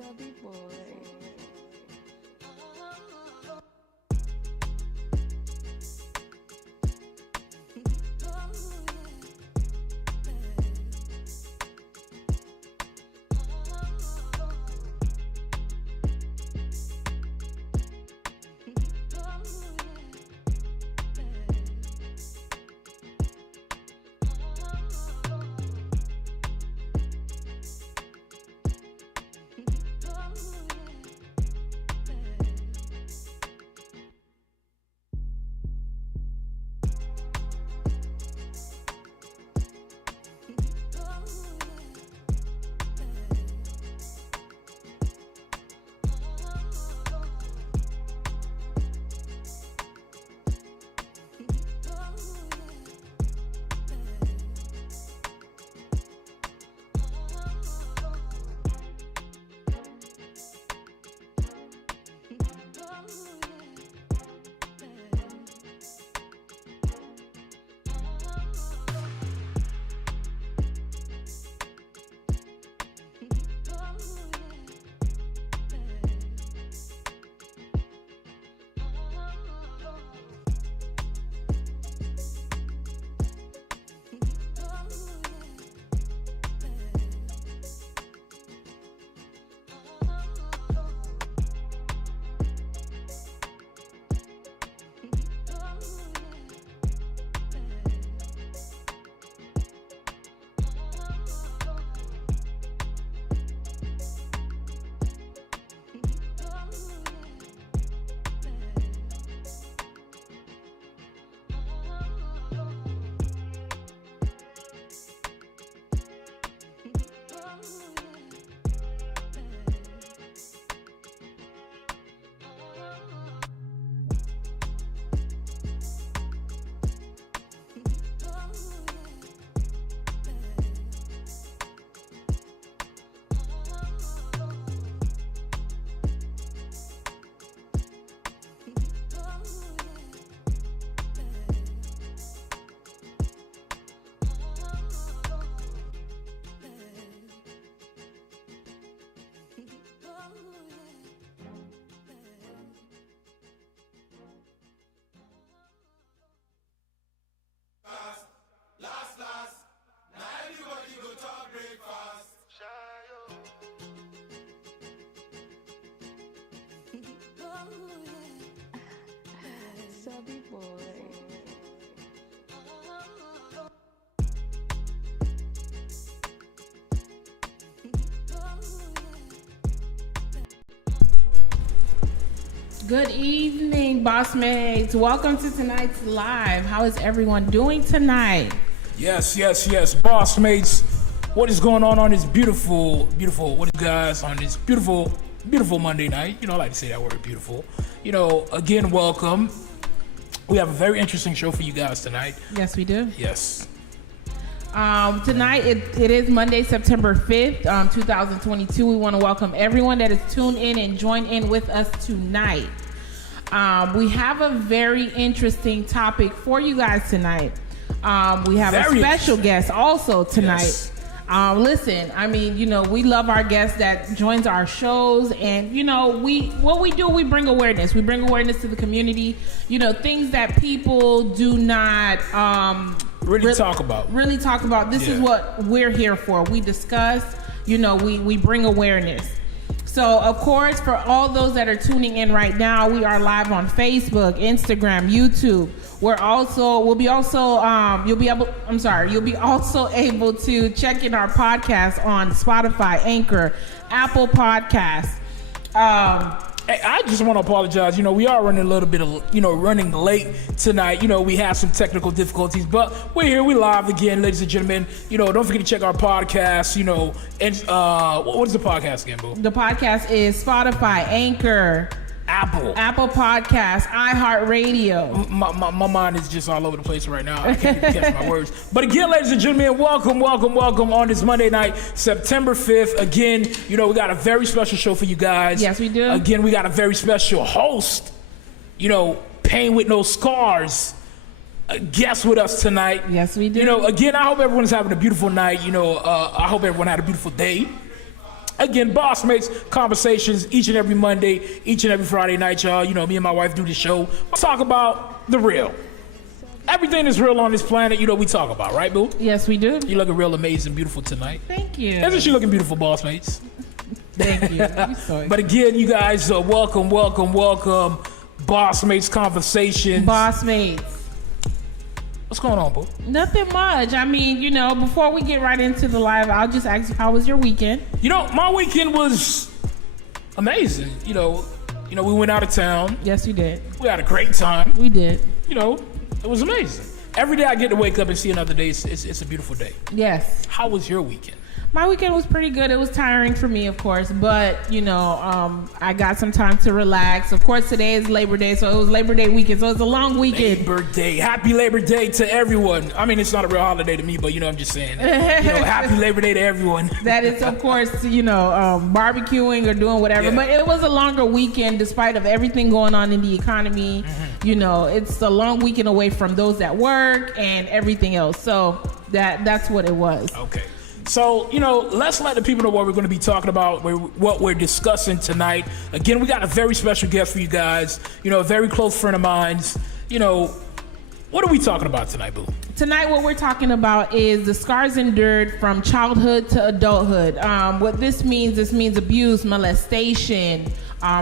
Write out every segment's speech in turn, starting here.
Chubby boy. Chubby boy. Good evening, BossMates. Welcome to tonight's live. How is everyone doing tonight? Yes, BossMates. What is going on this beautiful, what is guys on this beautiful Monday night? You know, I like to say that word, beautiful. You know, again, welcome. We have a very interesting show for you guys tonight. Yes, we do. Yes. Tonight, it is Monday, September 5th, 2022. We want to welcome everyone that is tuned in and join in with us tonight. We have a very interesting topic for you guys tonight. We have a special guest also tonight. Yes. Listen, I mean, you know, we love our guests that joins our shows, and you know, we bring awareness. We bring awareness to the community. You know, things that people do not Really talk about. This is what we're here for. We discuss. You know, we bring awareness. So, of course, for all those that are tuning in right now, we are live on Facebook, Instagram, YouTube. You'll be also able to check in our podcast on Spotify, Anchor, Apple Podcasts. Hey, I just want to apologize. You know, we are running a little bit of, running late tonight. You know, we have some technical difficulties, but we're here. We're live again, ladies and gentlemen. You know, don't forget to check our podcast, and what is the podcast again, boo? The podcast is Spotify, Anchor, Apple Podcasts, iHeartRadio. My mind is just all over the place right now. I can't even catch my words. But again, ladies and gentlemen, welcome on this Monday night, September 5th. Again, we got a very special show for you guys. Yes, we do. Again, we got a very special host, Pain with No Scars, guest with us tonight. Yes, we do. Again, I hope everyone's having a beautiful night. I hope everyone had a beautiful day. Again, BossMates conversations each and every Monday, each and every Friday night, y'all. You know, me and my wife do the show. We talk about the real. Everything that's real on this planet, you know, we talk about, right, boo? Yes, we do. You looking real amazing, beautiful tonight. Thank you. Isn't she looking beautiful, BossMates? Thank you. You're so But again, you guys, welcome, BossMates conversations. BossMates. What's going on, boo? Nothing much. I mean, you know, before we get right into the live, I'll just ask you, how was your weekend? You know, my weekend was amazing. You know, we went out of town. Yes, we did. We had a great time. We did. You know, it was amazing. Every day I get to wake up and see another day. It's a beautiful day. Yes. How was your weekend? My weekend was pretty good. It was tiring for me, of course, but you know, I got some time to relax. Of course, today is Labor Day, so it was Labor Day weekend, so it's a long weekend. Labor Day. Happy Labor Day to everyone. I mean, it's not a real holiday to me, but you know, I'm just saying. You know, happy Labor Day to everyone. That is, of course, you know, barbecuing or doing whatever. Yeah. But it was a longer weekend, despite of everything going on in the economy. Mm-hmm. You know, it's a long weekend away from those that work and everything else. So that's what it was. Okay. So, you know, let's let the people know what we're going to be talking about, what we're discussing tonight. Again, we got a very special guest for you guys, you know, a very close friend of mine's. You know, what are we talking about tonight, boo? Tonight, what we're talking about is the scars endured from childhood to adulthood. What this means abuse, molestation,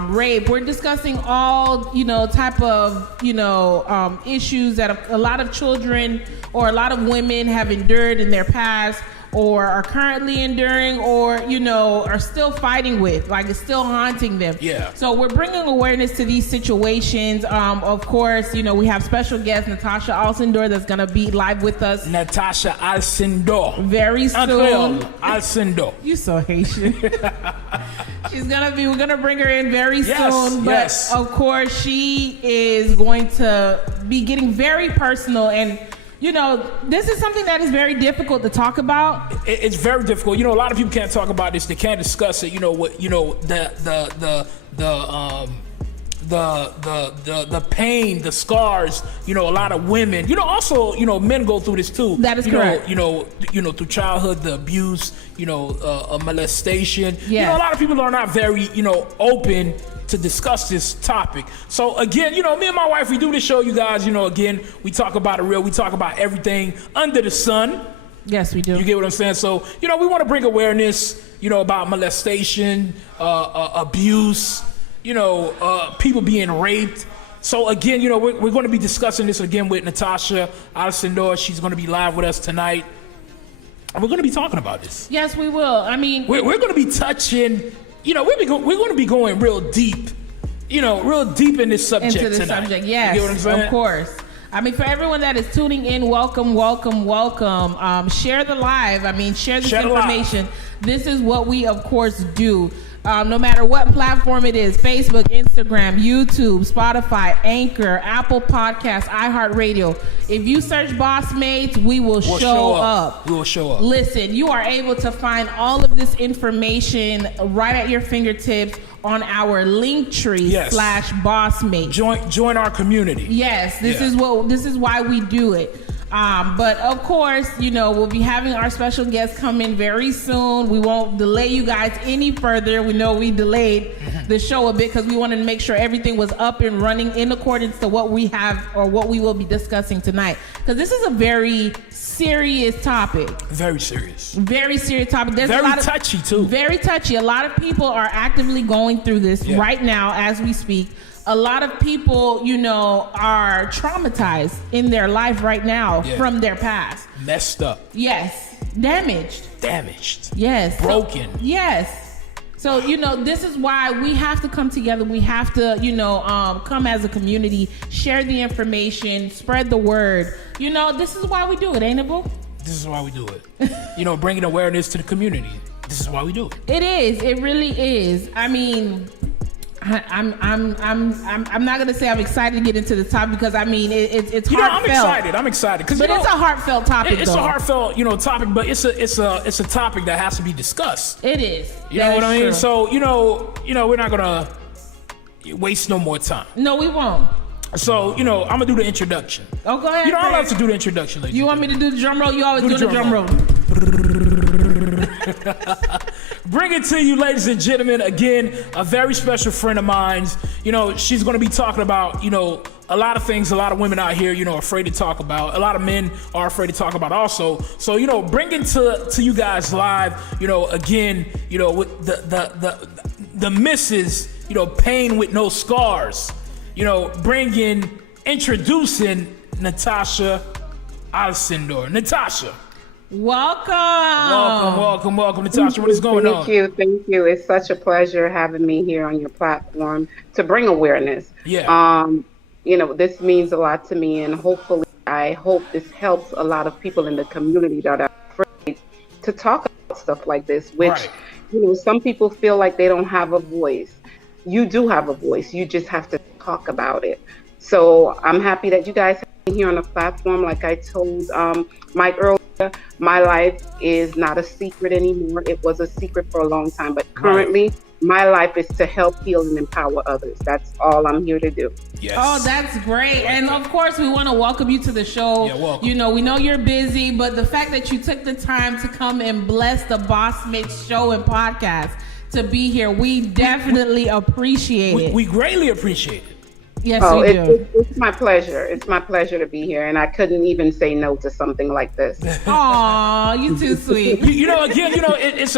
rape. We're discussing all, you know, type of, you know, issues that a lot of children or a lot of women have endured in their past, or are currently enduring, or, you know, are still fighting with, like it's still haunting them. Yeah. So we're bringing awareness to these situations. Of course, you know, we have special guest Natacha Alcindor that's gonna be live with us. Natacha Alcindor. Very soon. Alcindor. You so Haitian. We're gonna bring her in very soon. But yes. Of course, she is going to be getting very personal, and you know, this is something that is very difficult to talk about. It's very difficult. You know, a lot of people can't talk about this. They can't discuss it. You know what? You know the pain, the scars. You know, a lot of women. You know, also, you know, men go through this too. That is correct. You know, through childhood, the abuse. You know, molestation. Yes. You know, a lot of people are not very, you know, open to discuss this topic. So again, you know, me and my wife, we do this show, you guys. You know, again, we talk about it real. We talk about everything under the sun. Yes, we do. You get what I'm saying? So, you know, we want to bring awareness, you know, about molestation, abuse, you know, people being raped. So again, you know, we're going to be discussing this again with Natacha Alcindor. She's going to be live with us tonight. And we're going to be talking about this. Yes, we will. I mean, we're going to be touching, you know, we're going to be going real deep, you know, real deep in this subject into this tonight. subject, yes, you get what I'm saying? Of course. I mean, for everyone that is tuning in, welcome. Share the live. I mean, share this information. This is what we, of course, do. No matter what platform it is, Facebook, Instagram, YouTube, Spotify, Anchor, Apple Podcasts, iHeartRadio. If you search BossMates, we'll show up. We will show up. Listen, you are able to find all of this information right at your fingertips on our Linktree /BossMates. Join our community. Yes, this is why we do it. But of course, you know, we'll be having our special guest come in very soon. We won't delay you guys any further. We know we delayed the show a bit because we wanted to make sure everything was up and running in accordance to what we have or what we will be discussing tonight. Because this is a very serious topic. Very serious. Very serious topic. There's very a lot of, touchy too. Very touchy. A lot of people are actively going through this right now as we speak. A lot of people, you know, are traumatized in their life right now from their past. Messed up. Yes. Damaged. Yes. Broken. Yes. So, you know, this is why we have to come together. We have to, you know, come as a community, share the information, spread the word. You know, this is why we do it, ain't it, boo? This is why we do it. You know, bringing awareness to the community. This is why we do it. It is. It really is. I mean, I'm not gonna say I'm excited to get into the topic because I mean it's heartfelt. I'm excited because it's a heartfelt topic. It's a heartfelt, you know, topic, but it's a topic that has to be discussed. It is. You know what I mean? True. So you know we're not gonna waste no more time. No, we won't. So you know I'm gonna do the introduction. Oh, go ahead. You know I love to do the introduction, ladies. You want me to do the drum roll? You always do the drum roll. bring it to you, ladies and gentlemen. Again, a very special friend of mine's. She's going to be talking about, a lot of things a lot of women out here, are afraid to talk about. A lot of men are afraid to talk about also. So, bringing to you guys live, again, with the misses, pain with no scars, introducing Natacha Alcindor. Natacha. Welcome, Natacha. What is going on? Thank you. It's such a pleasure having me here on your platform to bring awareness. Yeah. This means a lot to me, and hopefully, I hope this helps a lot of people in the community that are afraid to talk about stuff like this, which, some people feel like they don't have a voice. You do have a voice. You just have to talk about it. So I'm happy that you guys have me here on the platform. Like I told Mike earlier, my life is not a secret anymore. It was a secret for a long time, but currently my life is to help heal and empower others. That's all I'm here to do. Yes. Oh, that's great. And of course, we want to welcome you to the show. Yeah, welcome. We know you're busy, but the fact that you took the time to come and bless the BossMates show and podcast to be here, we definitely appreciate it. We greatly appreciate it. Yes, we do. It's my pleasure. It's my pleasure to be here, and I couldn't even say no to something like this. Aw, you too sweet. It's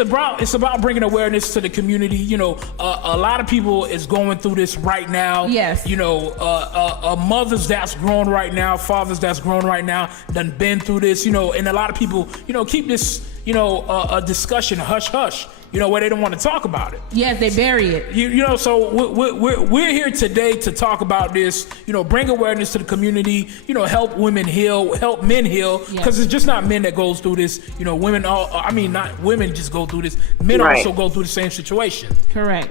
about bringing awareness to the community. A lot of people is going through this right now. Yes. Mothers that's grown right now, fathers that's grown right now, done been through this. And a lot of people, keep this, a discussion hush hush. Where they don't want to talk about it. Yes, they bury it. So we're here today to talk about this. Bring awareness to the community. Help women heal, help men heal, because it's just not men that goes through this. Women. Not women just go through this. Men also go through the same situation. Correct.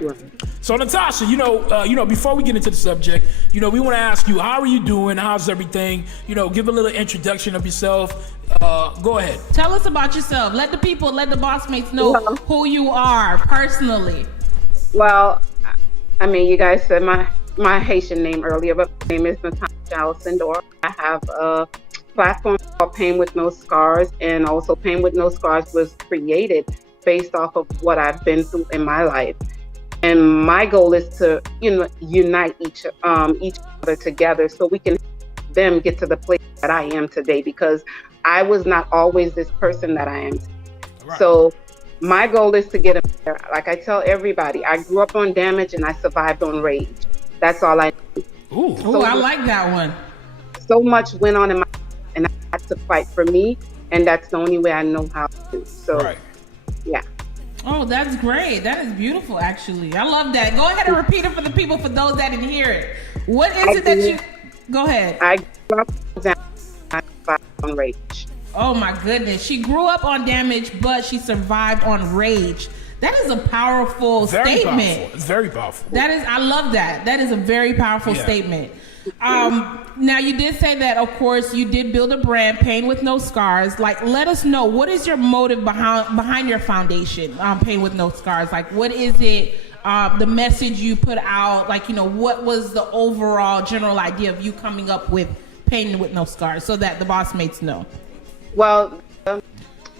So Natacha, before we get into the subject, we want to ask you, how are you doing? How's everything? Give a little introduction of yourself. Go ahead. Tell us about yourself. Let the BossMates know who you are personally. Well, you guys said my Haitian name earlier, but my name is Natacha Alcindor. I have a platform called Pain with No Scars, and also Pain with No Scars was created based off of what I've been through in my life. And my goal is to, unite each other together so we can help them get to the place that I am today, because I was not always this person that I am. Right. So my goal is to get them there. Like I tell everybody, I grew up on damage and I survived on rage. That's all I know. Ooh, I like that one. So much went on in my life, and I had to fight for me, and that's the only way I know how to do. So, yeah. Oh, that's great. That is beautiful, actually. I love that. Go ahead and repeat it for the people, for those that didn't hear it. What is it that you... Go ahead. I grew up on rage. Oh, my goodness. She grew up on damage, but she survived on rage. That is a powerful statement. Powerful. It's very powerful. I love that. That is a very powerful statement. Now, you did say that, of course, you did build a brand, Pain with No Scars. Like, let us know, what is your motive behind your foundation, Pain with No Scars? Like, what is it, the message you put out? Like, what was the overall general idea of you coming up with Pain with No Scars, so that the BossMates know? Well, the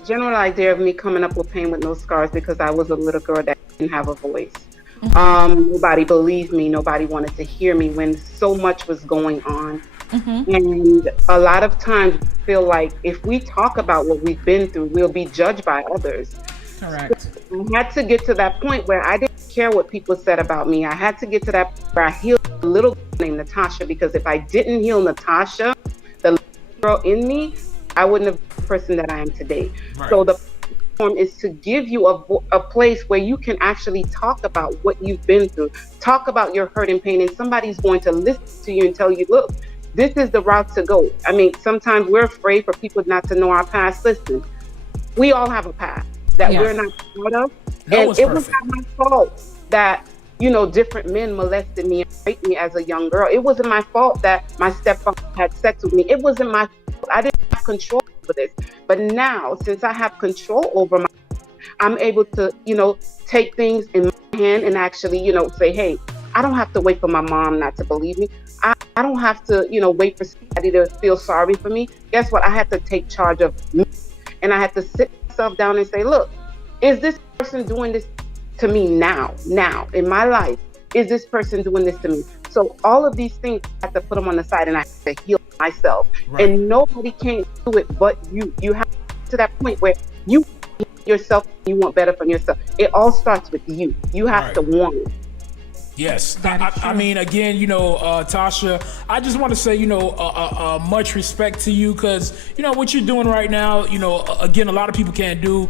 general idea of me coming up with Pain with No Scars, because I was a little girl that didn't have a voice. Nobody believed me. Nobody wanted to hear me when so much was going on. And a lot of times we feel like if we talk about what we've been through, we'll be judged by others. Correct. So I had to get to that point where I didn't care what people said about me. I had to get to that point where I healed a little girl named Natacha, because if I didn't heal Natacha, the little girl in me, I wouldn't have been the person that I am today. Right. So the platform is to give you a place where you can actually talk about what you've been through, talk about your hurt and pain, and somebody's going to listen to you and tell you, look, this is the route to go. Sometimes we're afraid for people not to know our past. Listen, we all have a past that we're not proud of. And it was not my fault that, different men molested me and raped me as a young girl. It wasn't my fault that my stepfather had sex with me. It wasn't my fault. I didn't have control over this. But now, since I have control over my life, I'm able to, take things in my hand and actually, say, hey, I don't have to wait for my mom not to believe me. I don't have to, wait for somebody to feel sorry for me. Guess what? I had to take charge of me. And I had to sit myself down and say, look, is this person doing this to me now in my life? Is this person doing this to me? So all of these things, I have to put them on the side and I have to heal myself. Right. And nobody can do it but you. You have to that point where you yourself, you want better from yourself. It all starts with you. You have to want it. Yes. I mean, again, Tasha, I just want to say, much respect to you because, what you're doing right now, again, a lot of people can't do,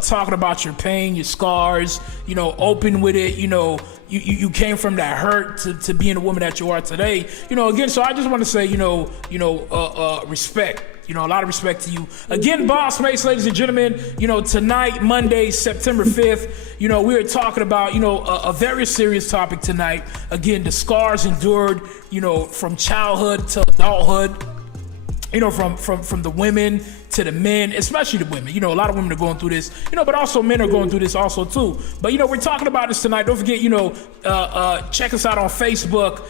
talking about your pain, your scars, open with it, you came from that hurt to being the woman that you are today, again, so I just want to say, respect. A lot of respect to you. Again, BossMates, ladies and gentlemen, tonight, Monday, September 5th, we are talking about, a very serious topic tonight. Again, the scars endured, from childhood to adulthood, from the women to the men, especially the women. A lot of women are going through this, but also men are going through this also too. But, we're talking about this tonight. Don't forget, check us out on Facebook,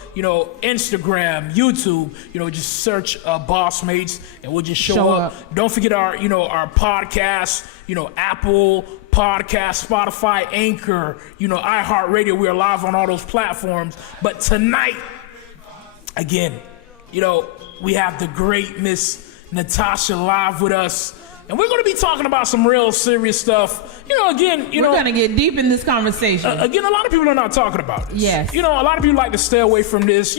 Instagram, YouTube, just search BossMates and we'll just show up. Don't forget our podcast, Apple Podcast, Spotify, Anchor, iHeartRadio. We are live on all those platforms. But tonight, again, we have the great Miss Natacha live with us. And we're going to be talking about some real serious stuff. Again, we're going to get deep in this conversation. Again, a lot of people are not talking about this. Yes. A lot of people like to stay away from this.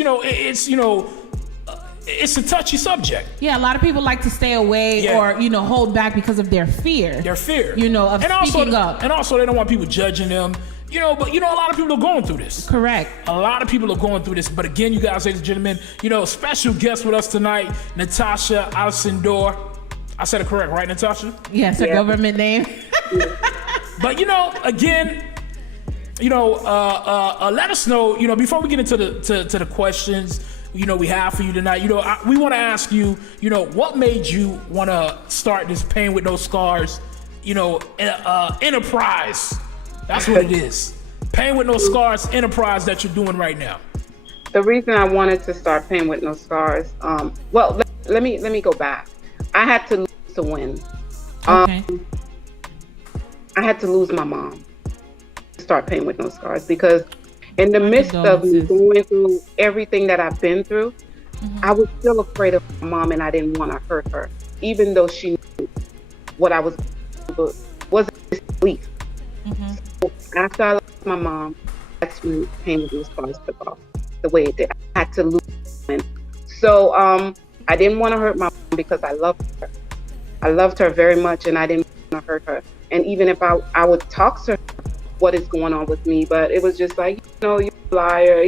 It's a touchy subject. Yeah, a lot of people like to stay away or, hold back because of their fear. Of speaking up. And also, they don't want people judging them. But a lot of people are going through this. Correct. A lot of people are going through this. But again, you guys, ladies and gentlemen, special guest with us tonight, Natacha Alcindor. I said it correct, right, Natacha? Yes, her government name. But, again, let us know, before we get into the questions, we have for you tonight, we want to ask you, what made you want to start this Pain with No Scars, enterprise? That's what it is. Pain with No Scars enterprise that you're doing right now. The reason I wanted to start Pain with No Scars, let me go back. I had to lose to win. Okay. I had to lose my mom to start Pain with No Scars because in the midst of me going through everything that I've been through, I was still afraid of my mom and I didn't want to hurt her, even though she knew what I was doing, wasn't disbelief. So after I lost my mom, that's when Pain with No Scars took off the way it did. I had to lose her. So I didn't want to hurt my mom because I loved her. I loved her very much and I didn't want to hurt her. And even if I would talk to her, what is going on with me, but it was just like, you're a liar,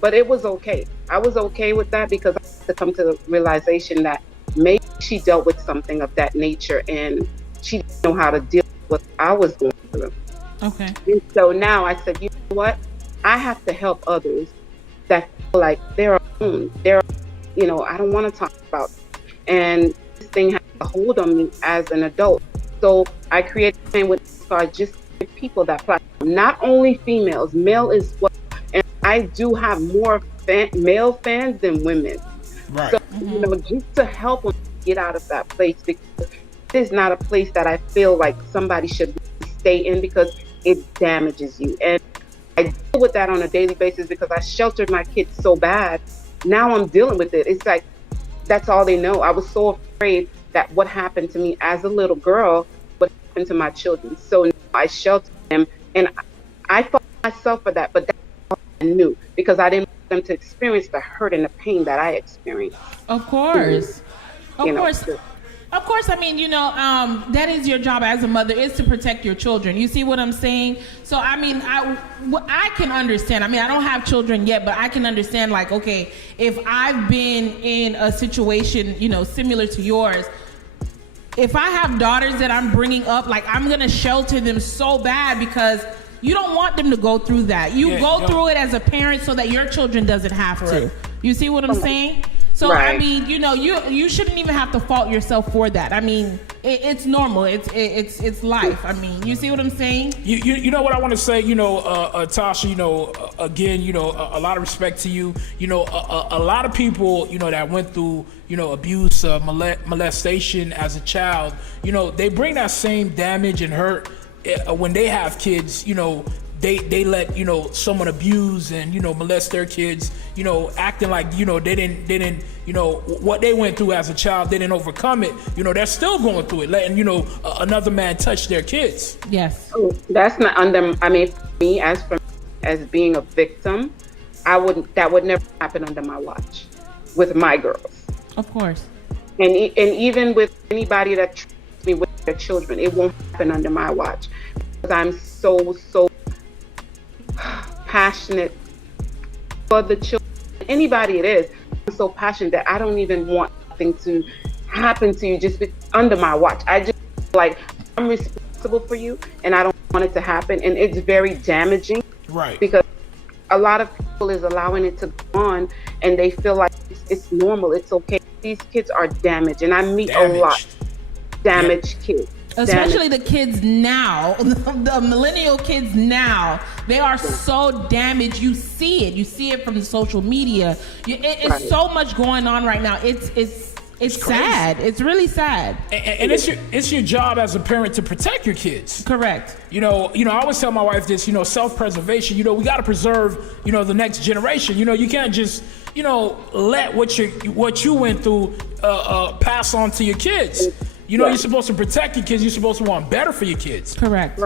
but it was okay. I was okay with that because I had to come to the realization that maybe she dealt with something of that nature and she didn't know how to deal with what I was going through. Okay. And so now I said, you know what? I have to help others that feel like they're alone. I don't want to talk about it. And this thing has a hold on me as an adult. So I created Pain with No Scars just to give people that platform. Not only females, male as well. And I do have more male fans than women. Right. So, just to help them get out of that place because it is not a place that I feel like somebody should stay in because it damages you. And I deal with that on a daily basis because I sheltered my kids so bad. Now I'm dealing with it. It's like, that's all they know. I was so afraid that what happened to me as a little girl would happen to my children. So I sheltered them and I fought myself for that, but that's all I knew because I didn't want them to experience the hurt and the pain that I experienced. Of course. Of course, I mean, that is your job as a mother, is to protect your children. You see what I'm saying? So, I mean, I can understand. I mean, I don't have children yet, but I can understand, like, okay, if I've been in a situation, similar to yours, if I have daughters that I'm bringing up, like, I'm going to shelter them so bad because you don't want them to go through that. You go through it as a parent so that your children doesn't have to. You see what I'm saying? So I Right. mean, you shouldn't even have to fault yourself for that. I mean, it's normal. It's life. I mean, you see what I'm saying? You know what I want to say, Tasha, again, a lot of respect to you. A lot of people, that went through, abuse, molestation as a child, they bring that same damage and hurt when they have kids, they let someone abuse and molest their kids, acting like they didn't what they went through as a child, they didn't overcome it. They're still going through it, letting another man touch their kids. Yes. Oh, that's not under. I mean, for me as being a victim, that would never happen under my watch with my girls. Of course. And even with anybody that treats me with their children, it won't happen under my watch because I'm so passionate for the children. Anybody it is, I'm so passionate that I don't even want something to happen to you under my watch. I just like I'm responsible for you, and I don't want it to happen, and it's very damaging. Right. Because a lot of people is allowing it to go on, and they feel like it's normal, it's okay. These kids are damaged, and I meet a lot damaged kids. Especially the kids now, the millennial kids now, they are so damaged. You see it from the social media. It's so much going on right now. It's sad. It's really sad. And it's your job as a parent to protect your kids. Correct. I always tell my wife this, self-preservation, we got to preserve, the next generation. You can't just, let what you went through pass on to your kids. You're supposed to protect your kids. You're supposed to want better for your kids. Correct.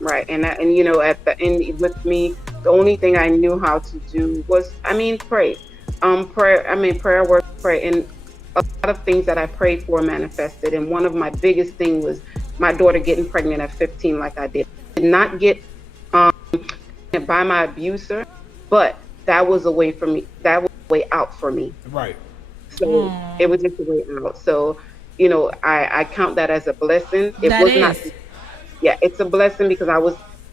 Right. And at the end with me, the only thing I knew how to do was, pray. Prayer works, pray. And a lot of things that I prayed for manifested. And one of my biggest things was my daughter getting pregnant at 15 like I did. I did not get by my abuser, but that was a way for me. That was a way out for me. Right. So it was just a way out. So, I count that as a blessing. It's a blessing because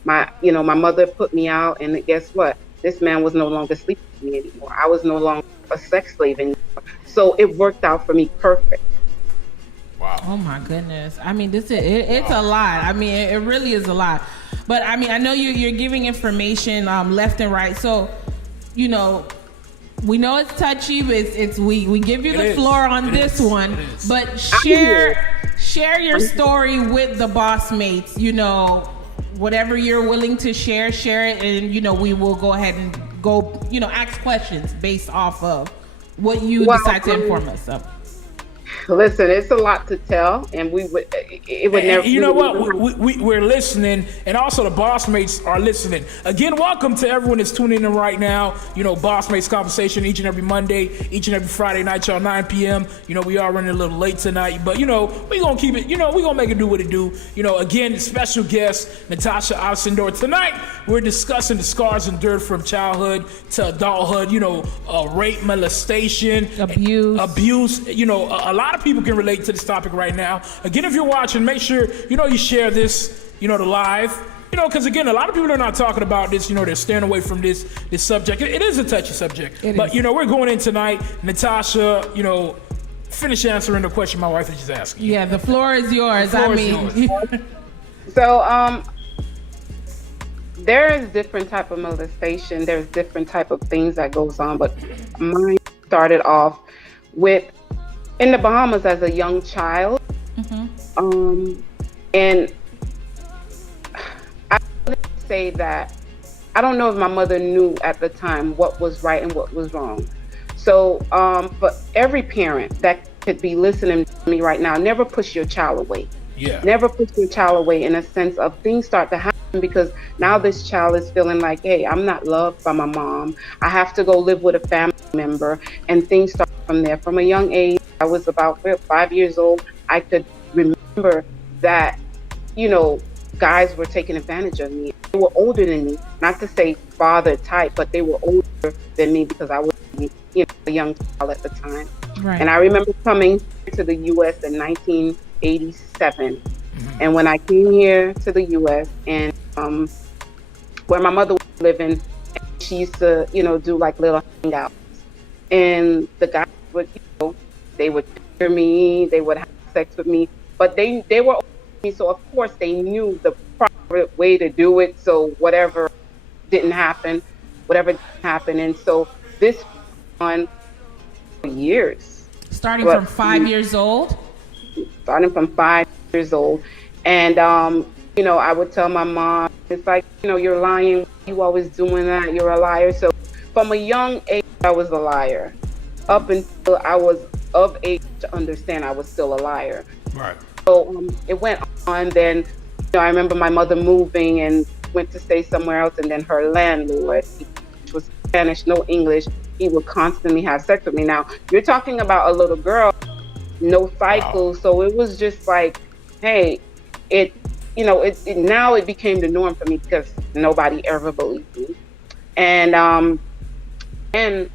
my mother put me out, and guess what? This man was no longer sleeping with me anymore. I was no longer a sex slave anymore. So it worked out for me perfect. Wow. Oh my goodness. It's a lot. It really is a lot. But I know you're giving information left and right. So, we know it's touchy, but we give you the floor on this one. But share your story with the BossMates. Whatever you're willing to share it, and we will go ahead and go ask questions based off of what you decide to inform us of. Listen, it's a lot to tell, and it would never. You know what? We're listening, and also the BossMates are listening. Again, welcome to everyone that's tuning in right now. BossMates Conversation each and every Monday, each and every Friday night, y'all, 9 p.m. We are running a little late tonight, but we gonna keep it. We gonna make it do what it do. Again, special guest Natacha Alcindor. Tonight, we're discussing the scars endured from childhood to adulthood. Rape, molestation, abuse. A lot of people can relate to this topic right now. Again, if you're watching, make sure you share this to live, because again, a lot of people are not talking about this. They're staying away from this subject. It is a touchy subject, but we're going in tonight. Natasha, finish answering the question my wife is just asking. Yeah, the floor is yours. So there is different type of molestation. There's different type of things that goes on, but mine started off with in the Bahamas as a young child. And I would say that I don't know if my mother knew at the time what was right and what was wrong. So for every parent that could be listening to me right now, never push your child away. Never push your child away, in a sense of things start to happen because now this child is feeling like, hey, I'm not loved by my mom. I have to go live with a family member, and things start from there. From a young age, I was about 5 years old. I could remember that, guys were taking advantage of me. They were older than me, not to say father type, but they were older than me because I was, a young child at the time. Right. And I remember coming to the U.S. in 1987. And when I came here to the U.S. and where my mother was living, she used to, do like little hangouts. and the guys would, they would picture me, they would have sex with me, but they were older than me, so of course they knew the proper way to do it. So didn't happen, whatever didn't happen, and so this went on for years. Starting from 5 years old. Starting from 5 years old, and I would tell my mom, it's like, you're lying. You always doing that. You're a liar. So from a young age, I was a liar. Up until I was of age to understand I was still a liar. Right. So it went on. Then, I remember my mother moving and went to stay somewhere else. And then her landlord, which was Spanish, no English, he would constantly have sex with me. Now, you're talking about a little girl, no cycle. Wow. So it was just like, hey, now it became the norm for me because nobody ever believed me. And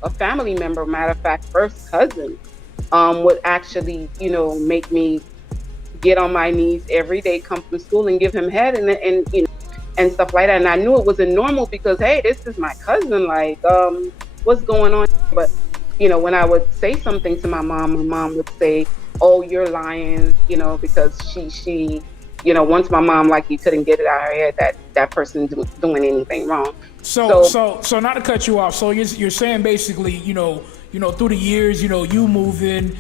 a family member, matter of fact, first cousin, would actually, make me get on my knees every day, come from school and give him head and stuff like that. And I knew it wasn't normal because, hey, this is my cousin. Like, what's going on? But, when I would say something to my mom would say, oh, you're lying, because she once my mom, like, you couldn't get it out of her head that person doing anything wrong. So not to cut you off. So you're saying basically, through the years, you move in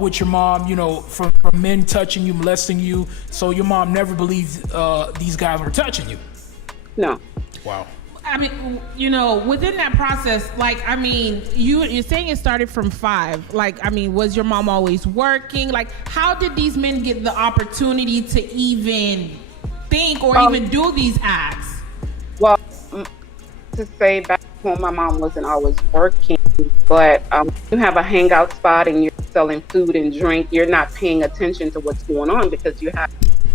with your mom, from men touching you, molesting you. So your mom never believed these guys were touching you. No. Wow. I mean, within that process, like, I mean, you're saying it started from 5. Like, I mean, was your mom always working? Like, how did these men get the opportunity to even think or even do these acts? Well, to say back home, my mom wasn't always working, but you have a hangout spot and you're selling food and drink, you're not paying attention to what's going on because you have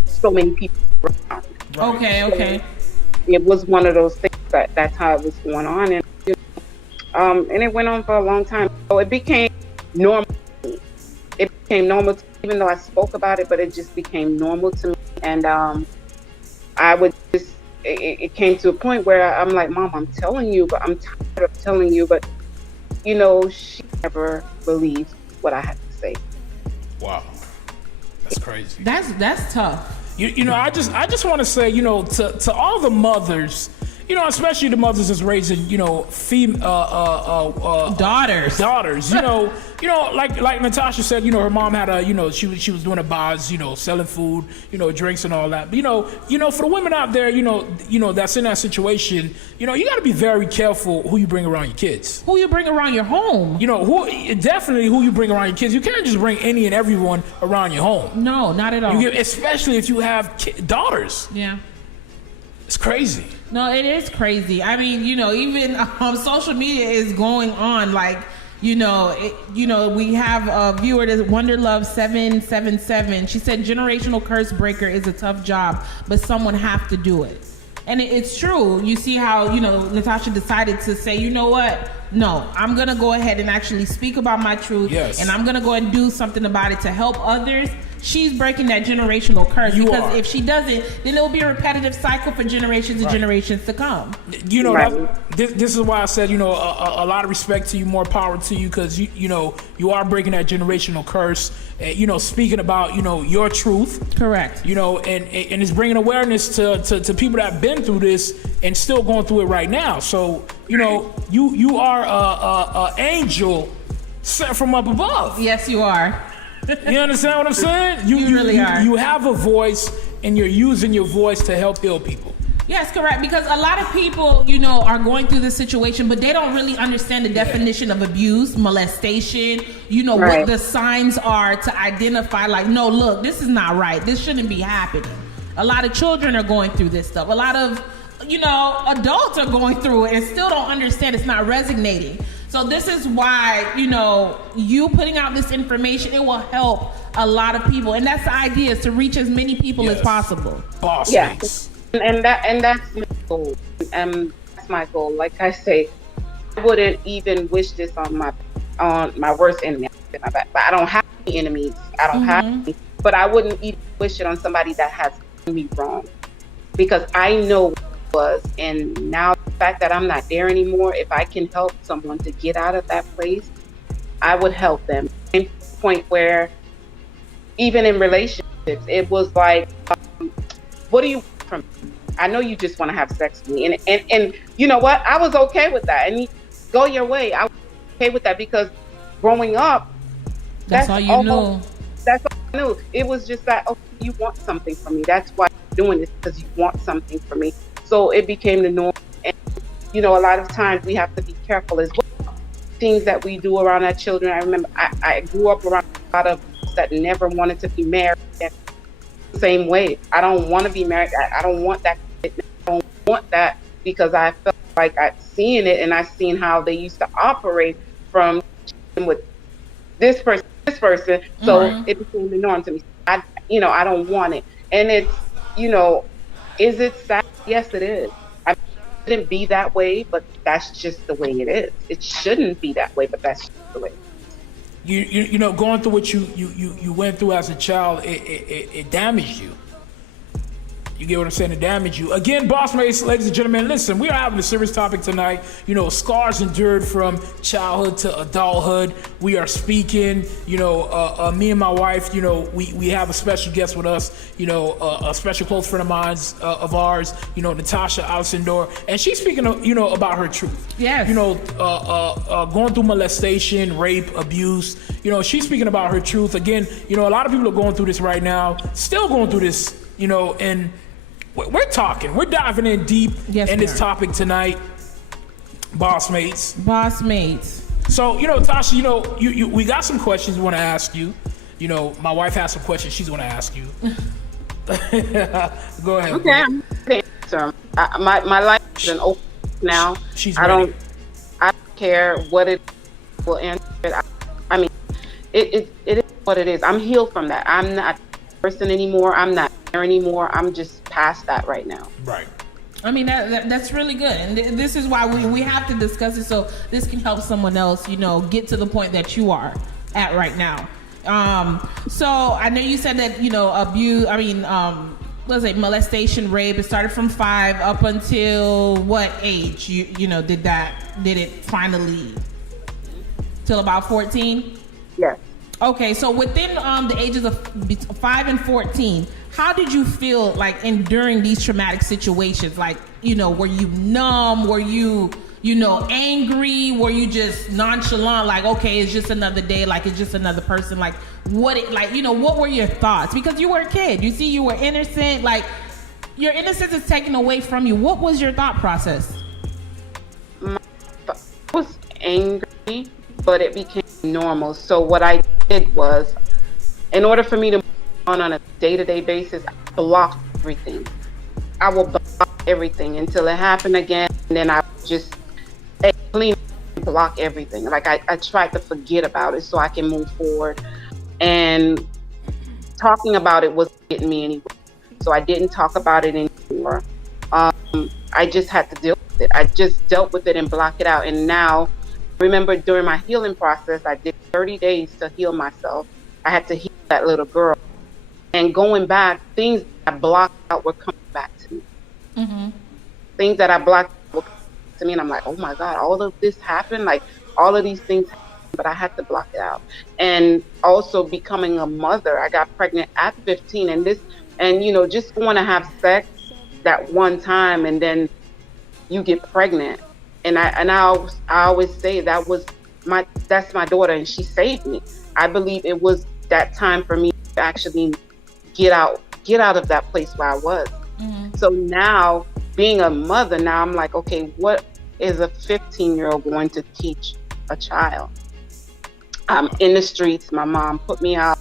so many people around. Right. Okay. It was one of those things that's how it was going on, and and it went on for a long time. So it became normal. It became normal, even though I spoke about it, but it just became normal to me. And I would just, it came to a point where I'm like, Mom, I'm telling you, but I'm tired of telling you, but she never believed what I had to say. Wow, that's crazy. That's tough. I just want to say, to all the mothers, especially the mothers that's raising, daughters. Like Natacha said, her mom had she was doing a bars, selling food, drinks and all that. But, for the women out there, that's in that situation, you got to be very careful who you bring around your kids. Who you bring around your home. Definitely who you bring around your kids. You can't just bring any and everyone around your home. No, not at all. Especially if you have daughters. Yeah. It's crazy. No, it is crazy. I mean, even social media is going on. Like, we have a viewer that's WonderLove777. She said, generational curse breaker is a tough job, but someone have to do it. And it's true. You see how, Natacha decided to say, you know what? No, I'm going to go ahead and actually speak about my truth. Yes. And I'm going to go and do something about it to help others. She's breaking that generational curse if she doesn't, then it will be a repetitive cycle for generations and generations to come. This is why I said, a lot of respect to you, more power to you, because you are breaking that generational curse. Speaking about your truth. Correct. And it's bringing awareness to people that have been through this and still going through it right now. So you are a angel sent from up above. Yes, you are. You understand what I'm saying? You really are. You have a voice, and you're using your voice to help heal people. Yes, correct. Because a lot of people, are going through this situation, but they don't really understand the definition of abuse, molestation, what the signs are to identify, like, no, look, this is not right. This shouldn't be happening. A lot of children are going through this stuff. A lot of, adults are going through it and still don't understand. It's not resonating. So this is why, you putting out this information, it will help a lot of people. And that's the idea, is to reach as many people as possible. BossMates. And that's my goal. That's my goal. Like I say, I wouldn't even wish this on my worst enemy. But I don't have any enemies. I don't have any. But I wouldn't even wish it on somebody that has done me wrong. Because I know what it was. And now the fact that I'm not there anymore, if I can help someone to get out of that place, I would help them. And to the point where even in relationships, it was like, what do you want from me? I know you just want to have sex with me. And you know what? I was okay with that. And go your way. I was okay with that because growing up, that's all you knew. That's all I knew. It was just that, okay, you want something from me. That's why you're doing this, because you want something from me. So it became the norm. And, you know, a lot of times we have to be careful as well. Things that we do around our children. I remember I grew up around a lot of that never wanted to be married. And same way. I don't want to be married. I don't want that. I don't want that because I felt like I'd seen it and I seen how they used to operate from with this person. So it became the norm to me. I don't want it. And it's, is it sad? Yes, it is. I shouldn't be that way, but that's just the way it is. It shouldn't be that way, but that's just the way. You know, going through what you went through as a child, it damaged you. You get what I'm saying? It damaged you. Again, BossMates, ladies and gentlemen, listen, we are having a serious topic tonight. You know, scars endured from childhood to adulthood. We are speaking, me and my wife, we have a special guest with us, a special close friend of ours, Natacha, Alcindor, and she's speaking, about her truth. Yes. Going through molestation, rape, abuse, she's speaking about her truth. Again, a lot of people are going through this right now, still going through this, and we're diving in deep in this topic tonight, BossMates. So, Tasha, we got some questions we want to ask you. My wife has some questions she's going to ask you. Go ahead. Okay, I'm ready to answer. My life is an open now. She's ready. I don't care what it will answer it. I mean, it is what it is. I'm healed from that. I'm not a person anymore. I'm not there anymore. I'm just past that right now. Right. I mean, that's really good. And this is why we have to discuss it, so this can help someone else, get to the point that you are at right now. So I know you said that, molestation, rape, it started from 5 up until what age? Did it finally till about 14? Yes. Okay, so within the ages of 5 and 14, how did you feel like enduring these traumatic situations? Like, were you numb? Were you, angry? Were you just nonchalant? Like, okay, it's just another day. Like, it's just another person. Like, what were your thoughts? Because you were a kid. You see, you were innocent. Like, your innocence is taken away from you. What was your thought process? I was angry, but it became normal. So what I did was, in order for me to move on a day-to-day basis, I blocked everything. I will block everything until it happened again, and then I just clean, block everything. Like I tried to forget about it so I can move forward. And talking about it wasn't getting me anywhere. So I didn't talk about it anymore. I just had to deal with it. I just dealt with it and block it out. And now, remember during my healing process, I did 30 days to heal myself. I had to heal that little girl. And going back, things I blocked out were coming back to me. Mm-hmm. Things that I blocked out were coming back to me. And I'm like, oh my God, all of this happened? Like, all of these things happened, but I had to block it out. And also becoming a mother, I got pregnant at 15. And just going to have sex that one time and then you get pregnant. And I always say that's my daughter and she saved me. I believe it was that time for me to actually get out of that place where I was. Mm-hmm. So now being a mother, now I'm like, okay, what is a 15-year-old going to teach a child? I'm in the streets. My mom put me out.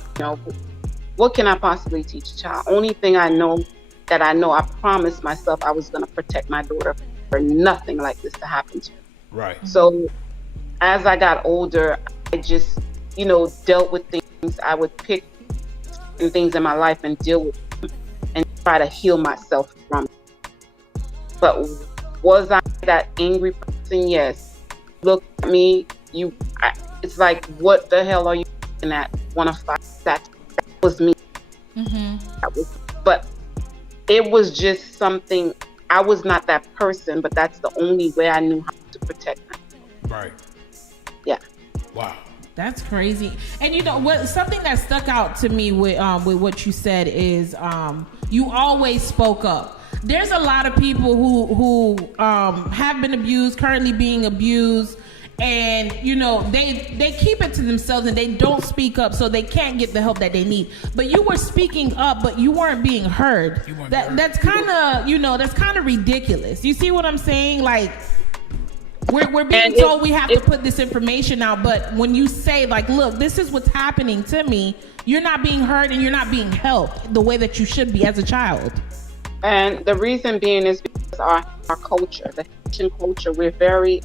What can I possibly teach a child? Only thing I know, I promised myself I was going to protect my daughter for nothing like this to happen to her. Right. So as I got older, I just, dealt with things. I would pick things in my life and deal with them and try to heal myself from it. But was I that angry person? Yes. Look at me. It's like, what the hell are you looking at? Want to fight? That was me. Mm-hmm. But it was just something. I was not that person, but that's the only way I knew how to protect myself. Right. Yeah. Wow. That's crazy. And you know what? Something that stuck out to me with what you said is you always spoke up. There's a lot of people who have been abused, currently being abused, and you know they keep it to themselves and they don't speak up, so they can't get the help that they need. But you were speaking up, but you weren't being heard. That's kind of ridiculous. You see what I'm saying? Like. We're being told we have to put this information out, but when you say like, look, this is what's happening to me, you're not being heard and you're not being helped the way that you should be as a child. And the reason being is because our culture, the Haitian culture, we're very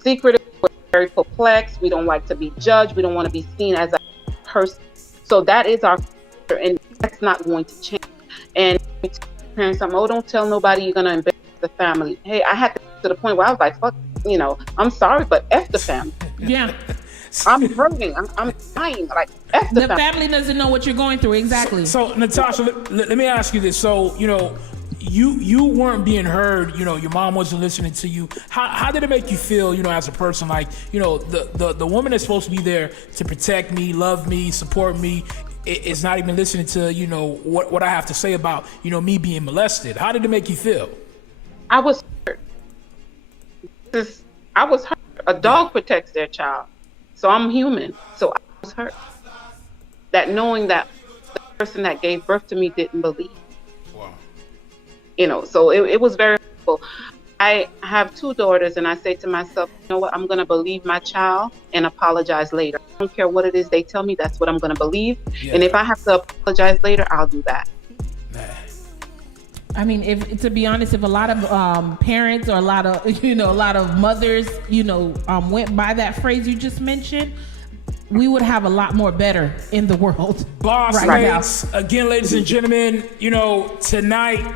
secretive, we're very perplexed, we don't like to be judged, we don't want to be seen as a person. So that is our culture, and that's not going to change. And parents, don't tell nobody you're going to embarrass the family. Hey, I had to the point where I was like, fuck, I'm sorry, but F the family. Yeah. I'm hurting. I'm dying. Like, F the family doesn't know what you're going through. Exactly. So Natacha, let me ask you this. So, you weren't being heard, your mom wasn't listening to you. How did it make you feel, as a person? Like, the woman that's supposed to be there to protect me, love me, support me, is not even listening to, what I have to say about, me being molested. How did it make you feel? I was hurt. I was hurt. A dog protects their child. So I'm human. So I was hurt. That knowing that the person that gave birth to me didn't believe. Wow. So it was very hurtful. I have 2 daughters, and I say to myself, you know what? I'm going to believe my child and apologize later. I don't care what it is they tell me. That's what I'm going to believe. Yeah. And if I have to apologize later, I'll do that. I mean, to be honest, if a lot of parents or a lot of mothers, went by that phrase you just mentioned, we would have a lot more better in the world. BossMates, again, ladies and gentlemen, tonight,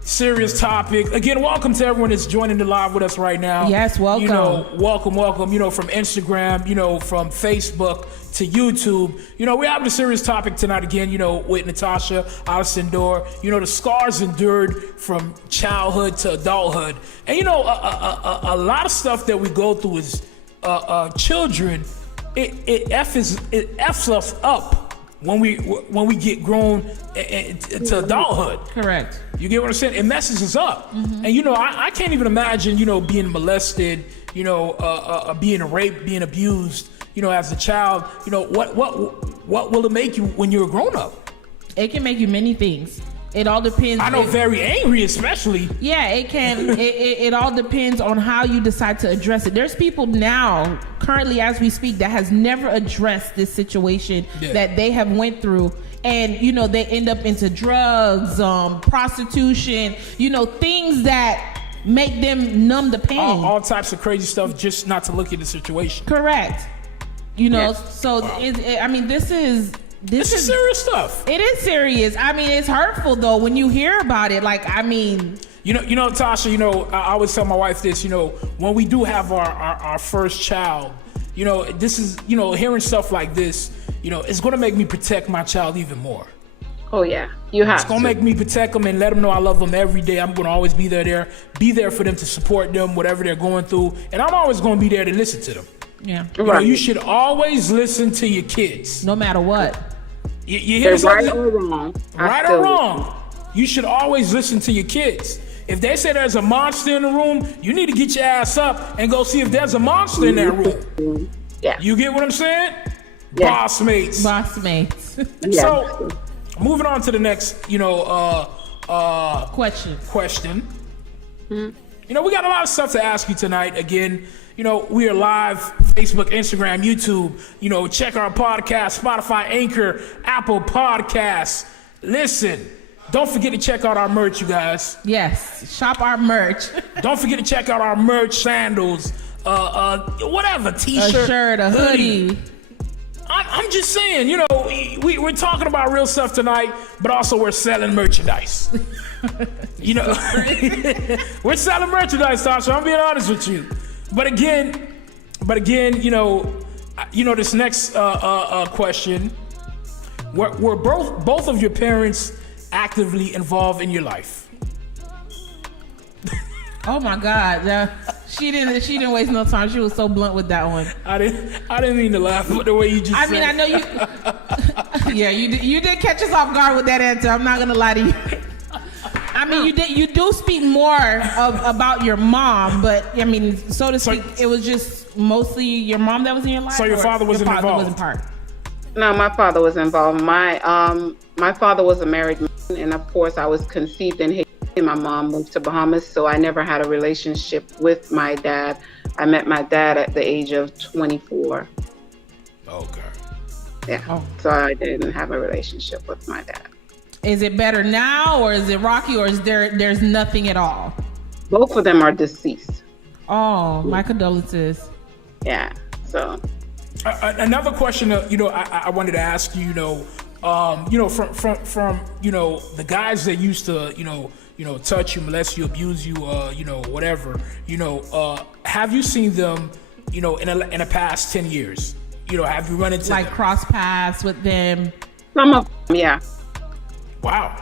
serious topic. Again, welcome to everyone that's joining the live with us right now. Yes, welcome. Welcome, from Instagram, from Facebook to YouTube. We're having a serious topic tonight again, with Natacha, Alcindor, the scars endured from childhood to adulthood. And, a lot of stuff that we go through as children, it F's us up when we get grown to adulthood. Correct. You get what I'm saying? It messes us up. Mm-hmm. And, I can't even imagine, being molested, being raped, being abused, as a child. What will it make you when you're a grown up? It can make you many things. It all depends. I know, very angry, especially. Yeah, it can. it all depends on how you decide to address it. There's people now, currently as we speak, that has never addressed this situation that they have went through. And, they end up into drugs, prostitution, things that make them numb the pain. All types of crazy stuff just not to look at the situation. Correct. So, this is serious stuff. It is serious. I mean, it's hurtful, though, when you hear about it. Like, I mean... Tasha, I always tell my wife this, when we do have our first child, this is, hearing stuff like this, it's going to make me protect my child even more. Oh, yeah. It's going to make me protect them and let them know I love them every day. I'm going to always be there for them to support them, whatever they're going through. And I'm always going to be there to listen to them. Yeah. You should always listen to your kids. No matter what. You hear right or wrong. Right or wrong. You should always listen to your kids. If they say there's a monster in the room, you need to get your ass up and go see if there's a monster in that room. Yeah. You get what I'm saying? Yeah. BossMates. BossMates. So, moving on to the next, question. Mm-hmm. We got a lot of stuff to ask you tonight. Again, we are live, Facebook, Instagram, YouTube. Check our podcast, Spotify, Anchor, Apple Podcasts. Listen, don't forget to check out our merch, you guys. Yes, shop our merch. Don't forget to check out our merch, sandals, whatever, t-shirt, a shirt, a hoodie. I'm just saying, we're talking about real stuff tonight, but also we're selling merchandise. We're selling merchandise, Tasha. I'm being honest with you. But again, this next question: were both of your parents actively involved in your life? Oh my God! She didn't waste no time. She was so blunt with that one. I didn't mean to laugh, but the way you just I said mean, I know you. Yeah, you did catch us off guard with that answer. I'm not gonna lie to you. I mean, you do speak more about your mom, but I mean, so to speak, it was just mostly your mom that was in your life. So your father wasn't involved? Wasn't part. No, my father was involved. My father was a married man, and of course, I was conceived in Haiti. My mom moved to Bahamas, so I never had a relationship with my dad. I met my dad at the age of 24. Okay. Yeah. Oh. So I didn't have a relationship with my dad. Is it better now, or is it rocky, or is there's nothing at all? Both of them are deceased. Oh, my condolences. Yeah. So. Another question, I wanted to ask you, from the guys that used to, touch you, molest you, abuse you, whatever, have you seen them, in the past 10 years? Have you run into like them? Cross paths with them? Some of them, yeah. Wow.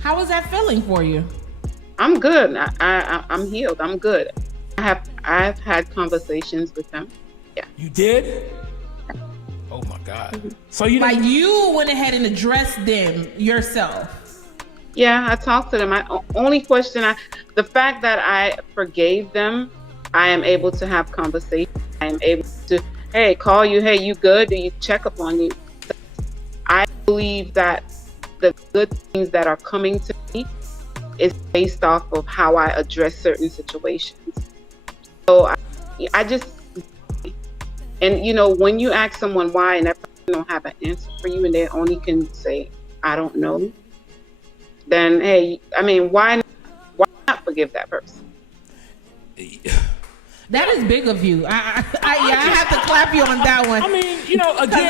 How was that feeling for you? I'm good. I'm healed. I'm good. I've had conversations with them. Yeah. You did? Oh my God. So you like you went ahead and addressed them yourself? Yeah, I talked to them. The fact that I forgave them, I am able to have conversations. I am able to, hey, call you, hey, you good? Do you check up on you? I believe that the good things that are coming to me is based off of how I address certain situations. So I just, and when you ask someone why and that person don't have an answer for you and they only can say, I don't know, then, hey, I mean, why not forgive that person? That is big of you. I have to clap you on that one. I mean, again,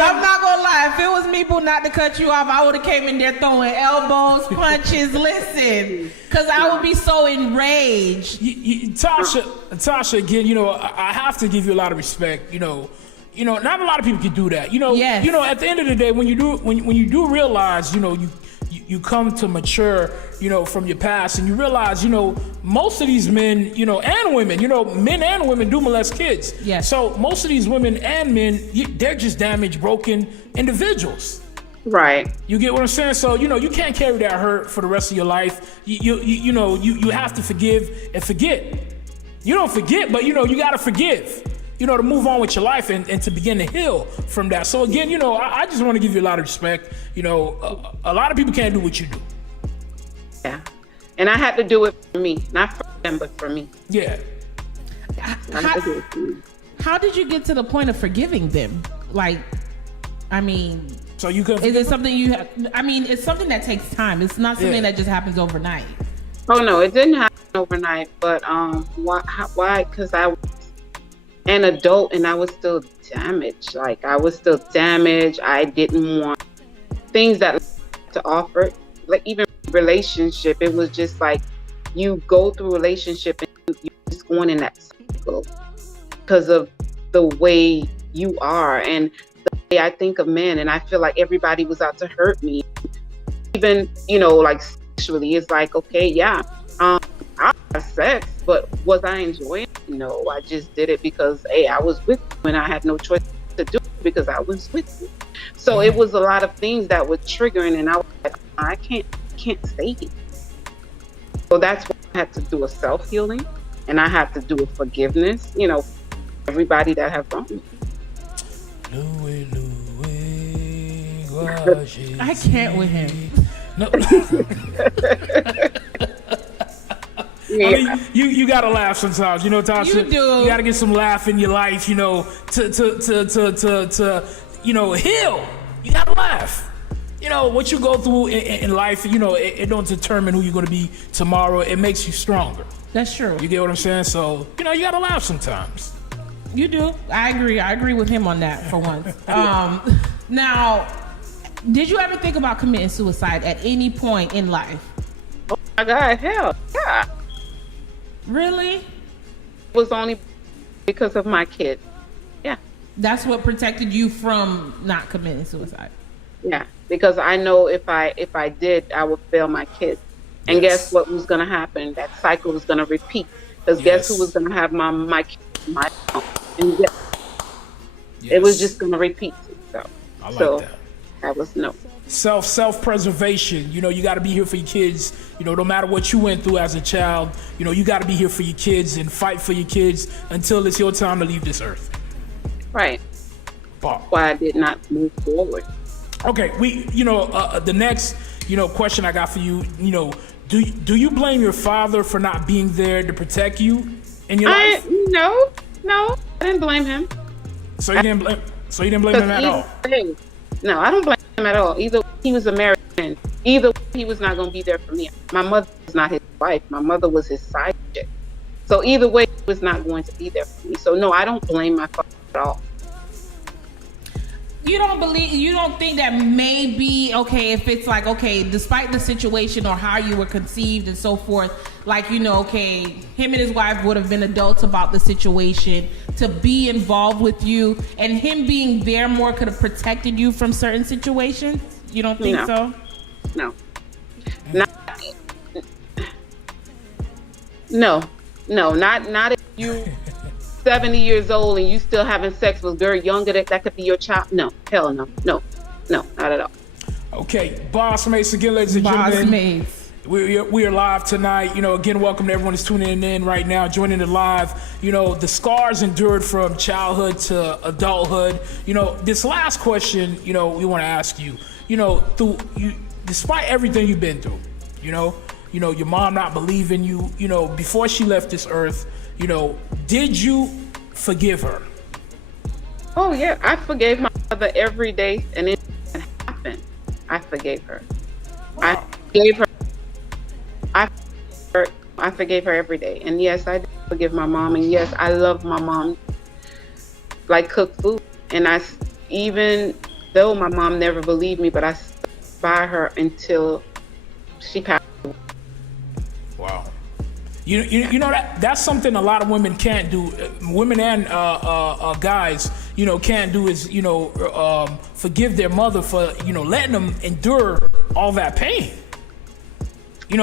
I'm not gonna lie. If it was me, boo, not to cut you off, I would have came in there throwing elbows, punches. Listen, because I would be so enraged. Tasha, again, I have to give you a lot of respect. Not a lot of people can do that. Yes. At the end of the day, when you do realize, you come to mature, from your past, and you realize, most of these men, and women, men and women do molest kids. Yes. So most of these women and men, they're just damaged, broken individuals. Right. You get what I'm saying? So, you can't carry that hurt for the rest of your life. You have to forgive and forget. You don't forget, but you got to forgive. To move on with your life and to begin to heal from that. So again, I just want to give you a lot of respect. A lot of people can't do what you do. Yeah. And I had to do it for me, not for them, but for me. Yeah. How did you get to the point of forgiving them? So you could. Is it something you have? It's something that takes time. It's not something that just happens overnight. Oh no, it didn't happen overnight. But why? Because I was an adult and I was still damaged. I was still damaged. I didn't want things that to offer. Even relationship, it was just you go through relationship and you're just going in that cycle because of the way you are and the way I think of men, and I feel like everybody was out to hurt me. Even sexually, it's okay, yeah, I have sex, but was I enjoying it? No, I just did it because I was with you and I had no choice to do it because I was with you. So it was a lot of things that were triggering, and I was like, I can't stay here. So that's why I had to do a self-healing, and I had to do a forgiveness, everybody that have wronged me. I can't with him. No. Yeah. You gotta laugh sometimes, Tasha. You do. You gotta get some laugh in your life, to heal. You gotta laugh. What you go through in life, it don't determine who you're gonna be tomorrow. It makes you stronger. That's true. You get what I'm saying? So, you gotta laugh sometimes. You do. I agree with him on that for once. Now, did you ever think about committing suicide at any point in life? Oh my God, hell, yeah. Really? It was only because of my kid. Yeah. That's what protected you from not committing suicide. Yeah, because I know if I did, I would fail my kids. And guess what was going to happen? That cycle was going to repeat. Because guess who was going to have my kids, my mom? And it was just going to repeat itself. I like so that. That was no. Self-preservation. You know, you got to be here for your kids. You know, no matter what you went through as a child, you know, you got to be here for your kids and fight for your kids until it's your time to leave this earth. Right. Bob. Why I did not move forward. Okay, the next, question I got for you, do you blame your father for not being there to protect you in your life? No, I didn't blame him. So you didn't blame him at all? No, I don't blame him at all. Either he was a married man. Either he was not going to be there for me. My mother was not his wife. My mother was his side chick. So either way, he was not going to be there for me. So no, I don't blame my father at all. You don't think that maybe, okay, if it's like, okay, despite the situation or how you were conceived and so forth, like, okay, him and his wife would have been adults about the situation to be involved with you, and him being there more could have protected you from certain situations? You don't think so? No. Not if you 70 years old and you still having sex with a girl younger that could be your child. No, hell no, not at all. Okay, BossMates again, ladies and gentlemen. BossMates. We are live tonight. Again, welcome to everyone that's tuning in right now, joining it live. The scars endured from childhood to adulthood. This last question, we want to ask you. Despite everything you've been through, your mom not believing you, before she left this earth, did you forgive her? Oh yeah, I forgave my mother every day, and it happened. I forgave her. Wow. I forgave her every day, and yes, I did forgive my mom, and yes, I love my mom like cooked food, and even though my mom never believed me, but I stood by her until she passed away. Wow. That's something a lot of women can't do. Women and guys, can't do is forgive their mother for letting them endure all that pain.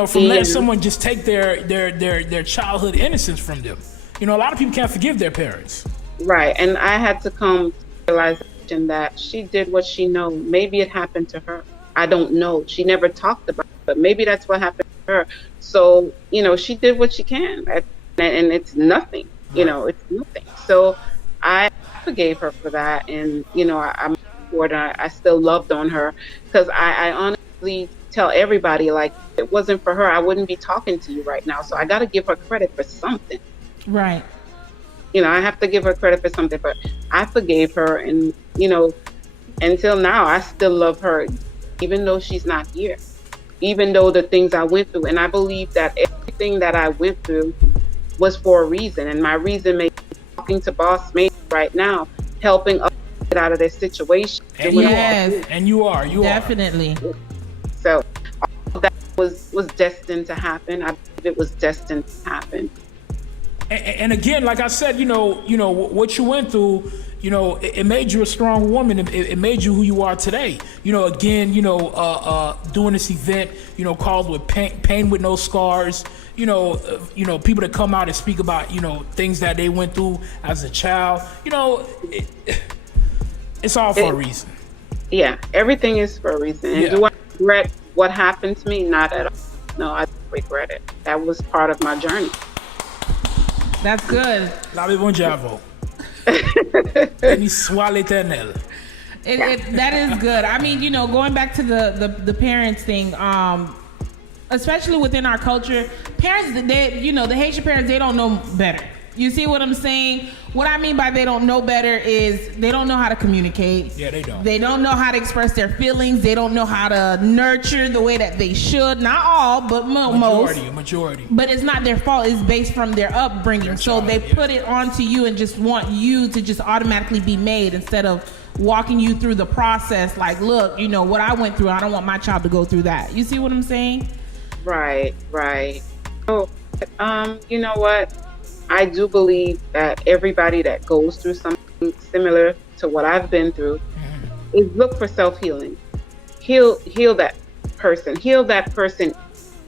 From letting someone just take their childhood innocence from them. A lot of people can't forgive their parents. Right, and I had to come to the realization that she did what she knows. Maybe it happened to her. I don't know. She never talked about it, but maybe that's what happened to her. So, she did what she can, and it's nothing. It's nothing. So I forgave her for that, and I'm forward. I still loved on her, because I honestly tell everybody, like, if it wasn't for her, I wouldn't be talking to you right now. So I got to give her credit for something. Right. I have to give her credit for something, but I forgave her, and until now, I still love her, even though she's not here, even though the things I went through. And I believe that everything that I went through was for a reason, and my reason may be talking to BossMates right now, helping others get out of their situation. And you are definitely. So all that was destined to happen. I believe it was destined to happen. And again, like I said, what you went through, it made you a strong woman. It made you who you are today. Again, doing this event, called with pain with no scars. People that come out and speak about, things that they went through as a child. It's all for a reason. Yeah, everything is for a reason. And do I regret what happened to me? Not at all. No, I don't regret it. That was part of my journey. That's good. La bon Javo. Béni soit l'Éternel. That is good. I mean, going back to the parents thing, especially within our culture, parents, the Haitian parents, they don't know better. You see what I'm saying? What I mean by they don't know better is they don't know how to communicate. Yeah, they don't. They don't know how to express their feelings. They don't know how to nurture the way that they should. Not all, but most. Majority. But it's not their fault. It's based from their upbringing. So they put it onto you and just want you to just automatically be made instead of walking you through the process. Like, look, what I went through, I don't want my child to go through that. You see what I'm saying? Right. So, you know what? I do believe that everybody that goes through something similar to what I've been through is look for self-healing. Heal that person. Heal that person,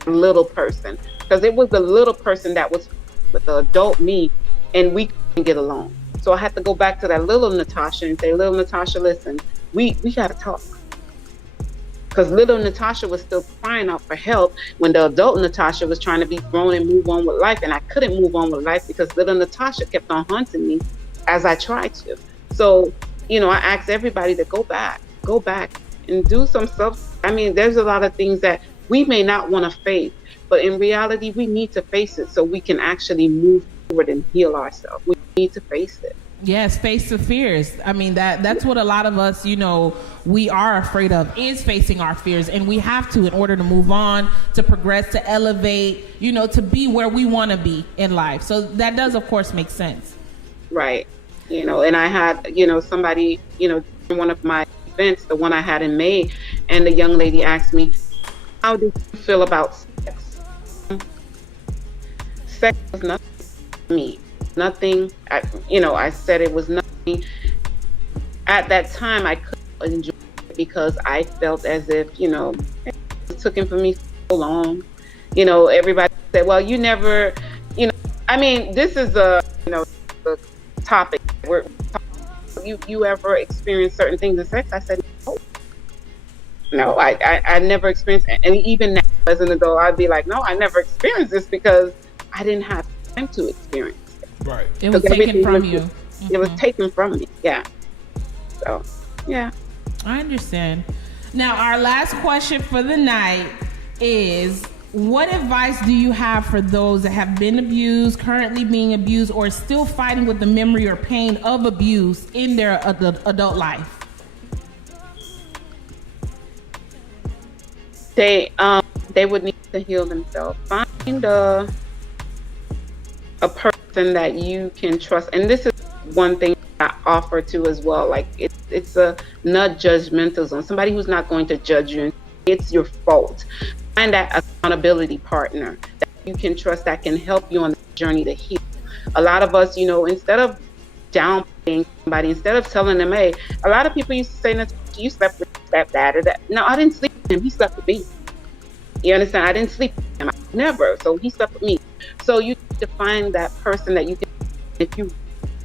little person. Because it was the little person that was with the adult me, and we couldn't get along. So I had to go back to that little Natacha and say, little Natacha, listen, we got to talk. Because little Natacha was still crying out for help when the adult Natacha was trying to be grown and move on with life. And I couldn't move on with life because little Natacha kept on haunting me as I tried to. So, I asked everybody to go back and do some stuff. I mean, there's a lot of things that we may not want to face, but in reality, we need to face it so we can actually move forward and heal ourselves. We need to face it. Yes, face the fears. I mean, that's what a lot of us, we are afraid of, is facing our fears. And we have to in order to move on, to progress, to elevate, to be where we want to be in life. So that does, of course, make sense. Right. And I had, somebody, during one of my events, the one I had in May, and the young lady asked me, how do you feel about sex? Sex was nothing to me. Nothing. I said it was nothing. At that time, I couldn't enjoy it because I felt as if, it was taken for me so long. Everybody said, well, you never, I mean, this is the topic where you ever experienced certain things in sex? I said, no, I never experienced, and even now as an adult, I'd be like, no, I never experienced this because I didn't have time to experience it. Right. It was taken from you. It was taken from me. Yeah. So, yeah. I understand. Now, our last question for the night is, what advice do you have for those that have been abused, currently being abused, or still fighting with the memory or pain of abuse in their adult life? They would need to heal themselves. Find a person that you can trust. And this is one thing I offer to as well. Like it's a not judgmental zone. Somebody who's not going to judge you and it's your fault. Find that accountability partner that you can trust that can help you on the journey to heal. A lot of us, instead of downplaying somebody, instead of telling them, hey, a lot of people used to say, you slept with that dad or that. No, I didn't sleep with him. He slept with me. You understand? I didn't sleep with him. Never. So he slept with me. So you need to find that person that you can, if you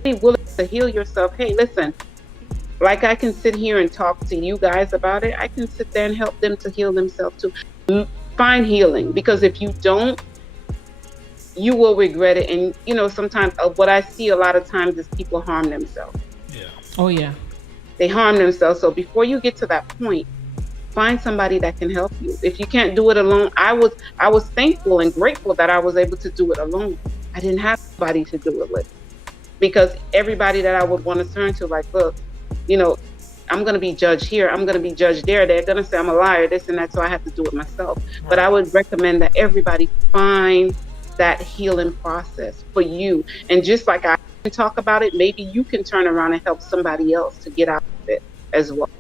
really willing to heal yourself, hey, listen, like I can sit here and talk to you guys about it, I can sit there and help them to heal themselves too. Find healing, because if you don't, you will regret it. And sometimes what I see a lot of times is people harm themselves. Yeah. Oh yeah. They harm themselves. So before you get to that point, find somebody that can help you. If you can't do it alone, I was thankful and grateful that I was able to do it alone. I didn't have somebody to do it with, because everybody that I would want to turn to, like, look, I'm going to be judged here. I'm going to be judged there. They're going to say I'm a liar, this and that. So I have to do it myself. Right. But I would recommend that everybody find that healing process for you. And just like I can talk about it, maybe you can turn around and help somebody else to get out of it as well.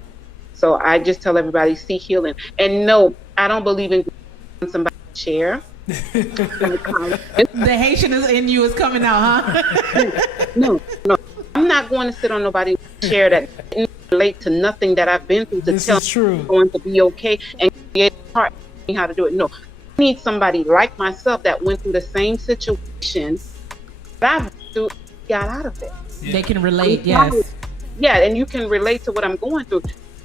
So I just tell everybody, seek healing. And no, I don't believe in somebody's chair. The Haitian in you is coming out, huh? No. I'm not going to sit on nobody's chair that didn't relate to nothing that I've been through to this tell is true. me I'm going to be okay and create a part of me how to do it. No, I need somebody like myself that went through the same situation that I've been through, got out of it. Yeah. They can relate, yes. Yeah, and you can relate to what I'm going through.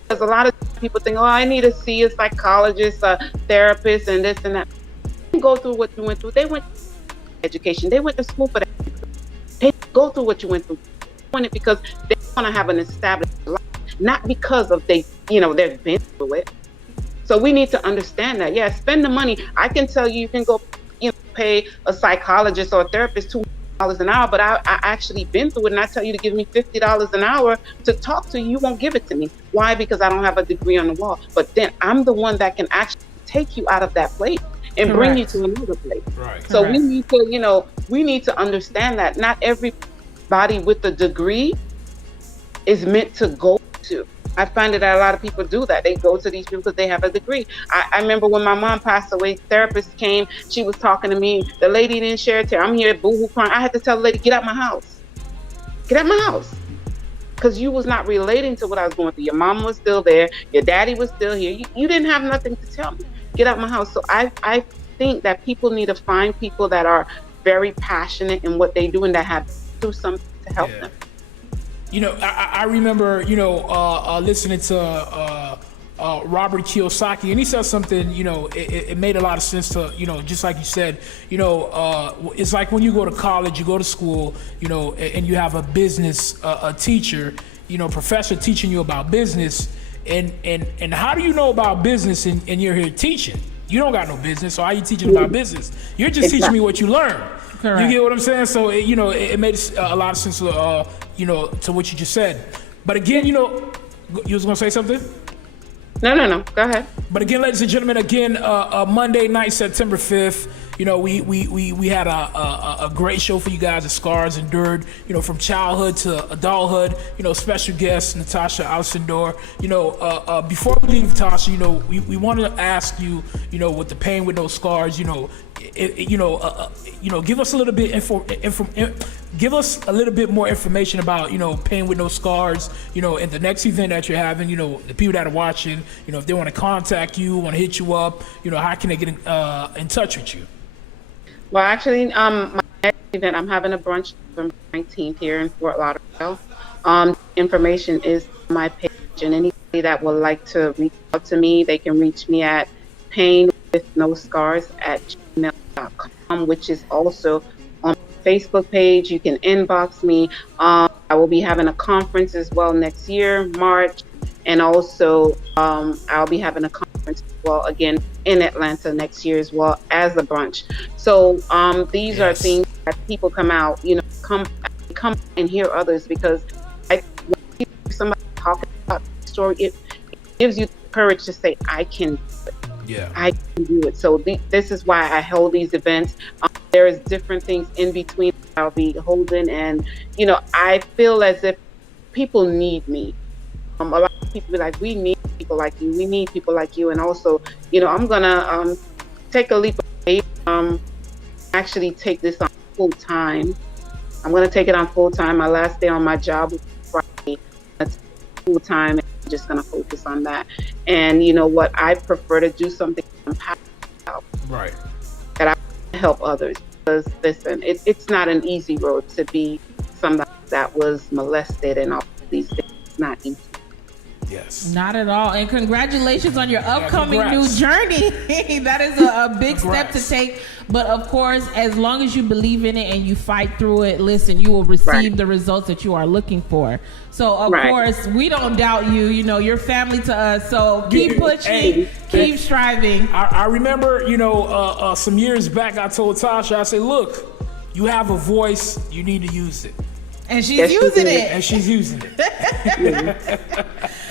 Because a lot of people think, oh, I need to see a psychologist, a therapist, and this and that. They didn't go through what you went through. They went to education. They went to school for that. They didn't go through what you went through. They went it because they want to have an established life, not because of they've been through it. So we need to understand that. Yeah, spend the money. I can tell you can go, pay a psychologist or a therapist $200 an hour, but I actually been through it, and I tell you to give me $50 an hour to talk to you, you won't give it to me. Why? Because I don't have a degree on the wall. But then I'm the one that can actually take you out of that place and bring you to another place. Right. So we need to, we need to understand that not everybody with a degree is meant to go to. I find that a lot of people do that. They go to these people because they have a degree. I remember when my mom passed away, therapist came, she was talking to me. The lady didn't share a tear. I'm here boo-hoo crying. I had to tell the lady, get out my house. Get out my house. Because you was not relating to what I was going through. Your mom was still there. Your daddy was still here. You didn't have nothing to tell me. Get out my house. So I think that people need to find people that are very passionate in what they do and that have to do something to help them. You know, I remember, you know, listening to Robert Kiyosaki, and he said something, you know, it made a lot of sense to, you know, just like you said, you know, it's like when you go to college, you go to school, you know, and you have a business, a teacher, you know, professor teaching you about business, and how do you know about business and you're here teaching? You don't got no business, so how are you teaching about business? You're just teaching me what you learn. Correct. You get what I'm saying? So, you know, it made a lot of sense, you know, to what you just said. But again, you know, you was going to say something? No. Go ahead. But again, ladies and gentlemen, again, Monday night, September 5th, you know, we had a great show for you guys at Scars Endured, you know, from childhood to adulthood, you know, special guest, Natacha, Alcindor. You know, before we leave, Tasha, you know, we wanted to ask you, you know, with the Pain with No Scars, you know, give us a little bit give us a little bit more information about, you know, Pain with No Scars, you know, and the next event that you're having, you know, the people that are watching, you know, if they want to contact you, want to hit you up, you know, how can they get in touch with you? Well, actually, my next event, I'm having a brunch from 19th here in Fort Lauderdale. Information is on my page, and anybody that would like to reach out to me, they can reach me at painwithnoscars@gmail.com, which is also on my Facebook page. You can inbox me. I will be having a conference as well next year, March, and also I'll be having a conference as well again in Atlanta next year as well as the brunch. So these are things that people come out, you know, come and hear others, because when you hear somebody talking about the story, it gives you the courage to say, I can do it. Yeah, I can do it. So this is why I hold these events. There is different things in between I'll be holding, and you know, I feel as if people need me. A lot of people be like, we need people like you. We need people like you. And also, you know, I'm gonna take a leap of faith. Actually take this on full time. I'm gonna take it on full time. My last day on my job was Friday. That's full time. I'm just gonna focus on that. And you know what? I prefer to do something I'm passionate about. Right. That I can help others. Because listen, it's not an easy road to be somebody that was molested and all of these things. It's not easy. Yes. Not at all. And congratulations on your upcoming new journey. That is a big step to take. But of course, as long as you believe in it and you fight through it, listen, you will receive the results that you are looking for. So of course, we don't doubt you. You know, you're family to us. So keep pushing, keep striving. I remember, you know, some years back, I told Tasha, I said, look, you have a voice, you need to use it. And she's using it. And she's using it.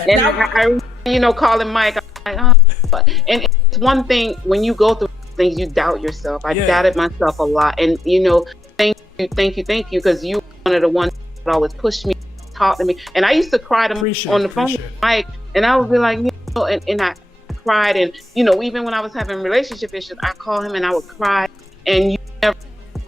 And I, you know, calling Mike, I'm like, and it's one thing when you go through things, you doubt yourself. I doubted myself a lot. And, you know, thank you, because you were one of the ones that always pushed me, talked to me. And I used to cry to on the phone with Mike, and I would be like, you know, and I cried. And, you know, even when I was having relationship issues, I call him and I would cry. And you never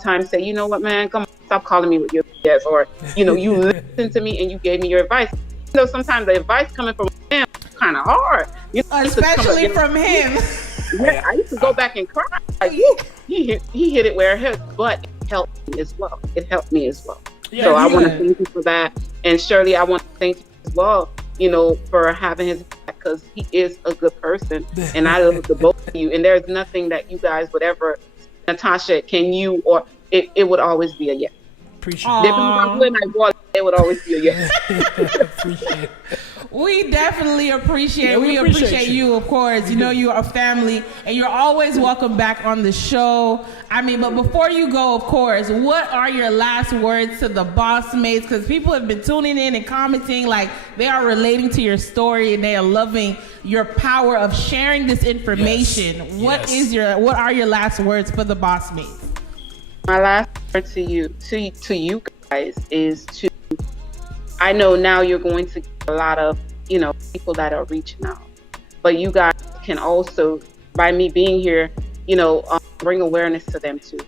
time say, you know what, man, come on, stop calling me with your BS. Or, you know, you listened to me and you gave me your advice. You know, sometimes the advice coming from him is kind of hard. You know, especially from him. Yeah, I used to go back and cry. Like, he hit it where it hurt, but it helped me as well. Yeah, so I want to thank you for that. And Shirley, I want to thank you as well, you know, for having his back, because he is a good person. And I love the both of you. And there's nothing that you guys would ever, Natasha, or it would always be a yes. Appreciate it. It would always be a yes. Appreciate it. We definitely appreciate it. We appreciate you, of course. You know, you are a family, and you're always welcome back on the show. I mean, but before you go, of course, what are your last words to the BossMates? Because people have been tuning in and commenting, like they are relating to your story and they are loving your power of sharing this information. What are your last words for the BossMates? My last word to you guys is to, I know now you're going to get a lot of, you know, people that are reaching out, but you guys can also, by me being here, you know, bring awareness to them too.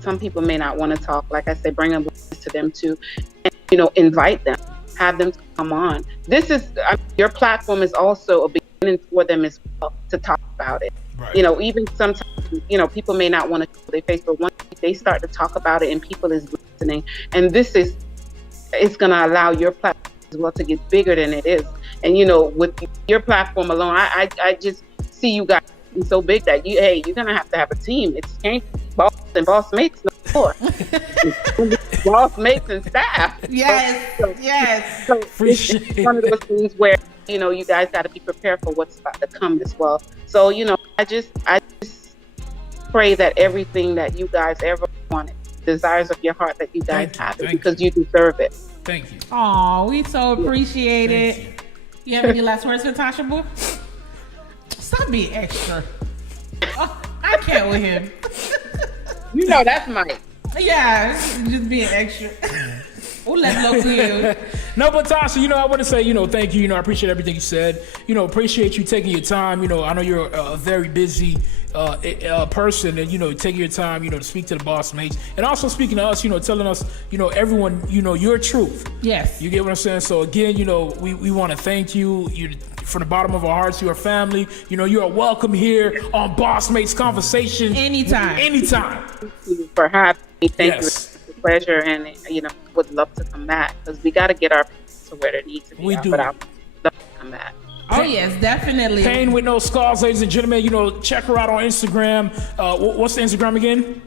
Some people may not want to talk. Like I said, bring awareness to them too, and, you know, invite them, have them come on. This is, your platform is also a beginning for them as well to talk about it. Right. You know, even sometimes people may not want to show their face, but once they start to talk about it and people is listening, and it's going to allow your platform as well to get bigger than it is. And, with your platform alone, I just see you guys being so big that you're going to have a team. It's can't be boss and boss mates no more. Boss mates and staff. Yes. So it's one of those things where, you guys got to be prepared for what's about to come as well. So, I just pray that everything that you guys ever wanted, desires of your heart, that you guys have it, because you deserve it. Thank you. Oh, we so appreciate it. You have any last words for Tasha, boo? Stop being extra. Oh, I can't with him. That's Mike. Yeah, just being extra. Let's look good. No, but Tasha, I want to say, thank you. I appreciate everything you said. Appreciate you taking your time. I know you're a very busy person, and taking your time, to speak to the boss mates, and also speaking to us, telling us, everyone, your truth. Yes. You get what I'm saying? So again, we want to thank you. From the bottom of our hearts, you're family. You are welcome here on Boss Mates Conversation. Anytime. Thank you for having me. Thank you. It's a pleasure, and would love to come back, because we got to get our to where they need to be. But I would love to come back. Oh yes, definitely. Pain with No Scars, ladies and gentlemen. Check her out on Instagram. What's the Instagram again?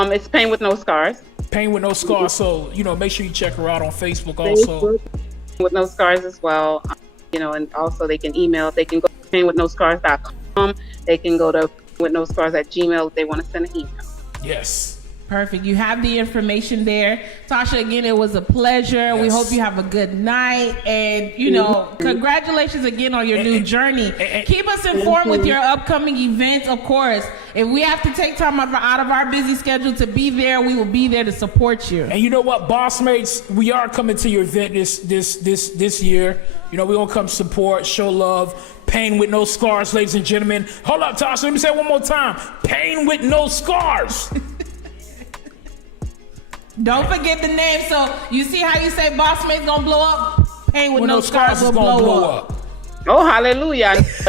It's Pain with No Scars. Pain with No Scars. So make sure you check her out on Facebook also. With No Scars as well. And also they can email. They can go to painwithnoscars.com. They can go to withnoscars@gmail if they want to send an email. Yes. Perfect. You have the information there. Tasha, again, it was a pleasure. Yes. We hope you have a good night. And, congratulations again on your new journey. Keep us informed with your upcoming events, of course. If we have to take time out of our busy schedule to be there, we will be there to support you. And you know what, Boss Mates, we are coming to your event this year. We're going to come support, show love. Pain with No Scars, ladies and gentlemen. Hold up, Tasha. Let me say it one more time. Pain with No Scars. Don't forget the name. So you see how you say Boss Mates gonna blow up? Pain with No Scars will blow up. Oh, hallelujah. Yes.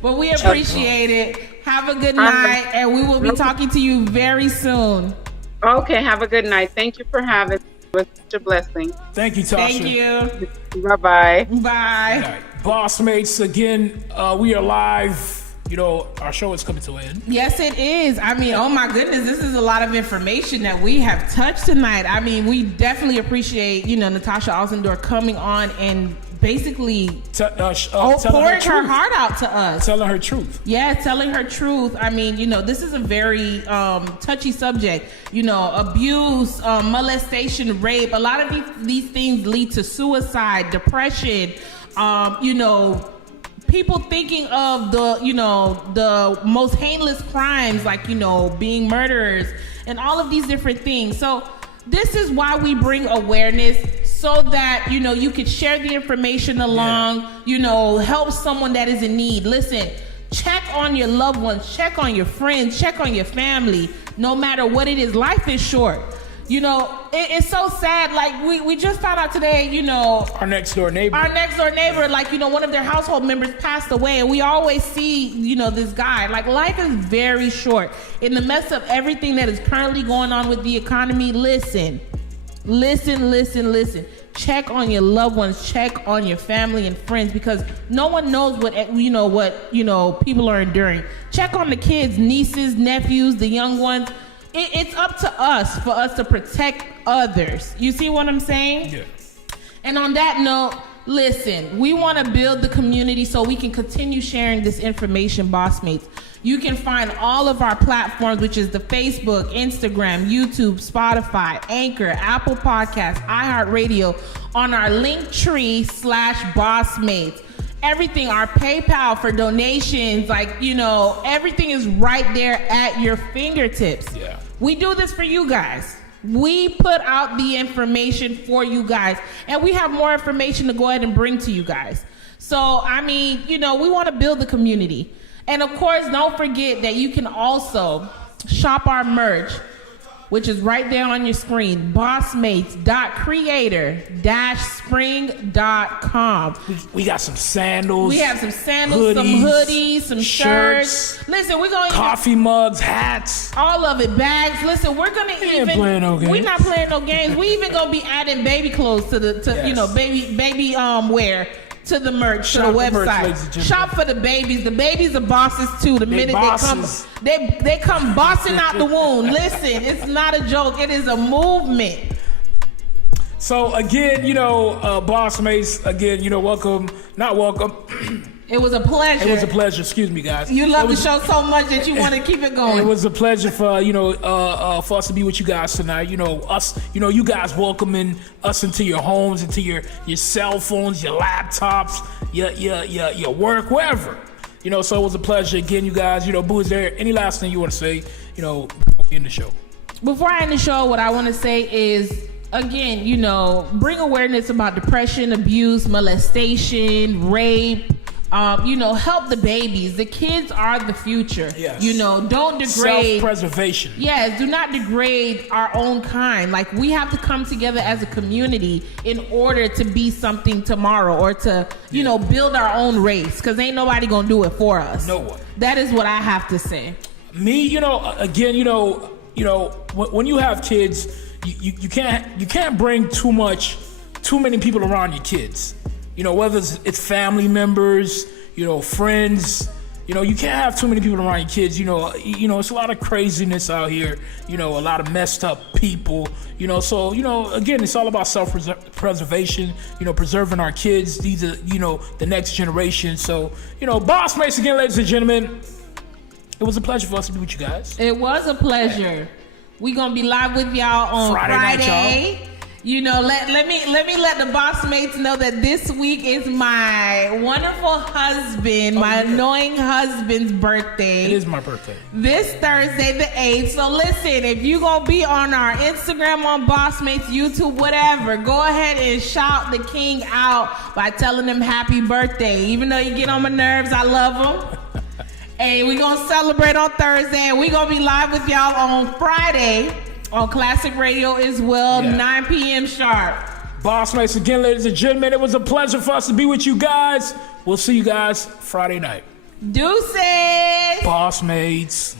But we appreciate it. Have a good night, and we will be talking to you very soon. Okay, have a good night. Thank you for having me. It was such a blessing. Thank you, Tasha. Thank you. Bye-bye. Bye. Right. Boss Mates, again, we are live. Our show is coming to an end. Yes, it is. I mean, oh my goodness, this is a lot of information that we have touched tonight. I mean, we definitely appreciate, Natacha Alcindor coming on and basically pouring her heart out to us. Telling her truth. Yeah, telling her truth. I mean, this is a very touchy subject. Abuse, molestation, rape. A lot of these things lead to suicide, depression, people thinking of the most heinous crimes, like, being murderers and all of these different things. So this is why we bring awareness, so that, you could share the information along, help someone that is in need. Listen, check on your loved ones, check on your friends, check on your family. No matter what it is, life is short. It's so sad. Like we just found out today, our next door neighbor, like, one of their household members passed away, and we always see, this guy. Like, life is very short. In the midst of everything that is currently going on with the economy, listen. Check on your loved ones, check on your family and friends, because no one knows what people are enduring. Check on the kids, nieces, nephews, the young ones. It's up to us for us to protect others. You see what I'm saying? Yeah. And on that note, listen, we want to build the community so we can continue sharing this information, BossMates. You can find all of our platforms, which is the Facebook, Instagram, YouTube, Spotify, Anchor, Apple Podcasts, iHeartRadio, on our Linktree/BossMates. Everything, our PayPal for donations, everything is right there at your fingertips. Yeah. We do this for you guys. We put out the information for you guys, and we have more information to go ahead and bring to you guys. So, we want to build the community. And of course, don't forget that you can also shop our merch which is right there on your screen, bossmates.creator-spring.com. We got some sandals. We have some sandals, some hoodies, some shirts. Listen, we're going to coffee mugs, hats. All of it, bags. Listen, we're going to We're not playing no games. We even going to be adding baby clothes to baby wear to the merch, Shop to the the merch, website. ladies and gentlemen. Shop for the babies. The babies are bosses too. The minute bosses. they come bossing out the womb. Listen, it's not a joke. It is a movement. So again, BossMates, again, welcome, not welcome. It was a pleasure. It was a pleasure. Excuse me, guys. You love the show so much that you want to keep it going. It was a pleasure for us to be with you guys tonight. You guys welcoming us into your homes, into your cell phones, your laptops, your work, wherever. So it was a pleasure again, you guys. Boo, is there any last thing you want to say? In the show. Before I end the show, what I want to say is, again, bring awareness about depression, abuse, molestation, rape. Help the babies. The kids are the future. Yes. Don't degrade. Self-preservation. Yes, do not degrade our own kind. Like, we have to come together as a community in order to be something tomorrow, or to, build our own race, because ain't nobody gonna do it for us. No one. That is what I have to say. Me, again, when you have kids, you can't bring too many people around your kids. Whether it's family members, friends, you can't have too many people around your kids. It's a lot of craziness out here. A lot of messed up people. So again, it's all about self-preservation. Preserving our kids. These are the next generation. So BossMates again, ladies and gentlemen. It was a pleasure for us to be with you guys. It was a pleasure. We're gonna be live with y'all on Friday. Night, y'all. Let me let the BossMates know that this week is my wonderful husband, annoying husband's birthday. It is my birthday. This Thursday, the 8th. So listen, if you gonna be on our Instagram, on BossMates, YouTube, whatever, go ahead and shout the king out by telling him happy birthday. Even though you get on my nerves, I love him. Hey, we're gonna celebrate on Thursday, and we're gonna be live with y'all on Friday. On Classic Radio as well, 9 p.m. sharp. BossMates again, ladies and gentlemen. It was a pleasure for us to be with you guys. We'll see you guys Friday night. Deuces. BossMates.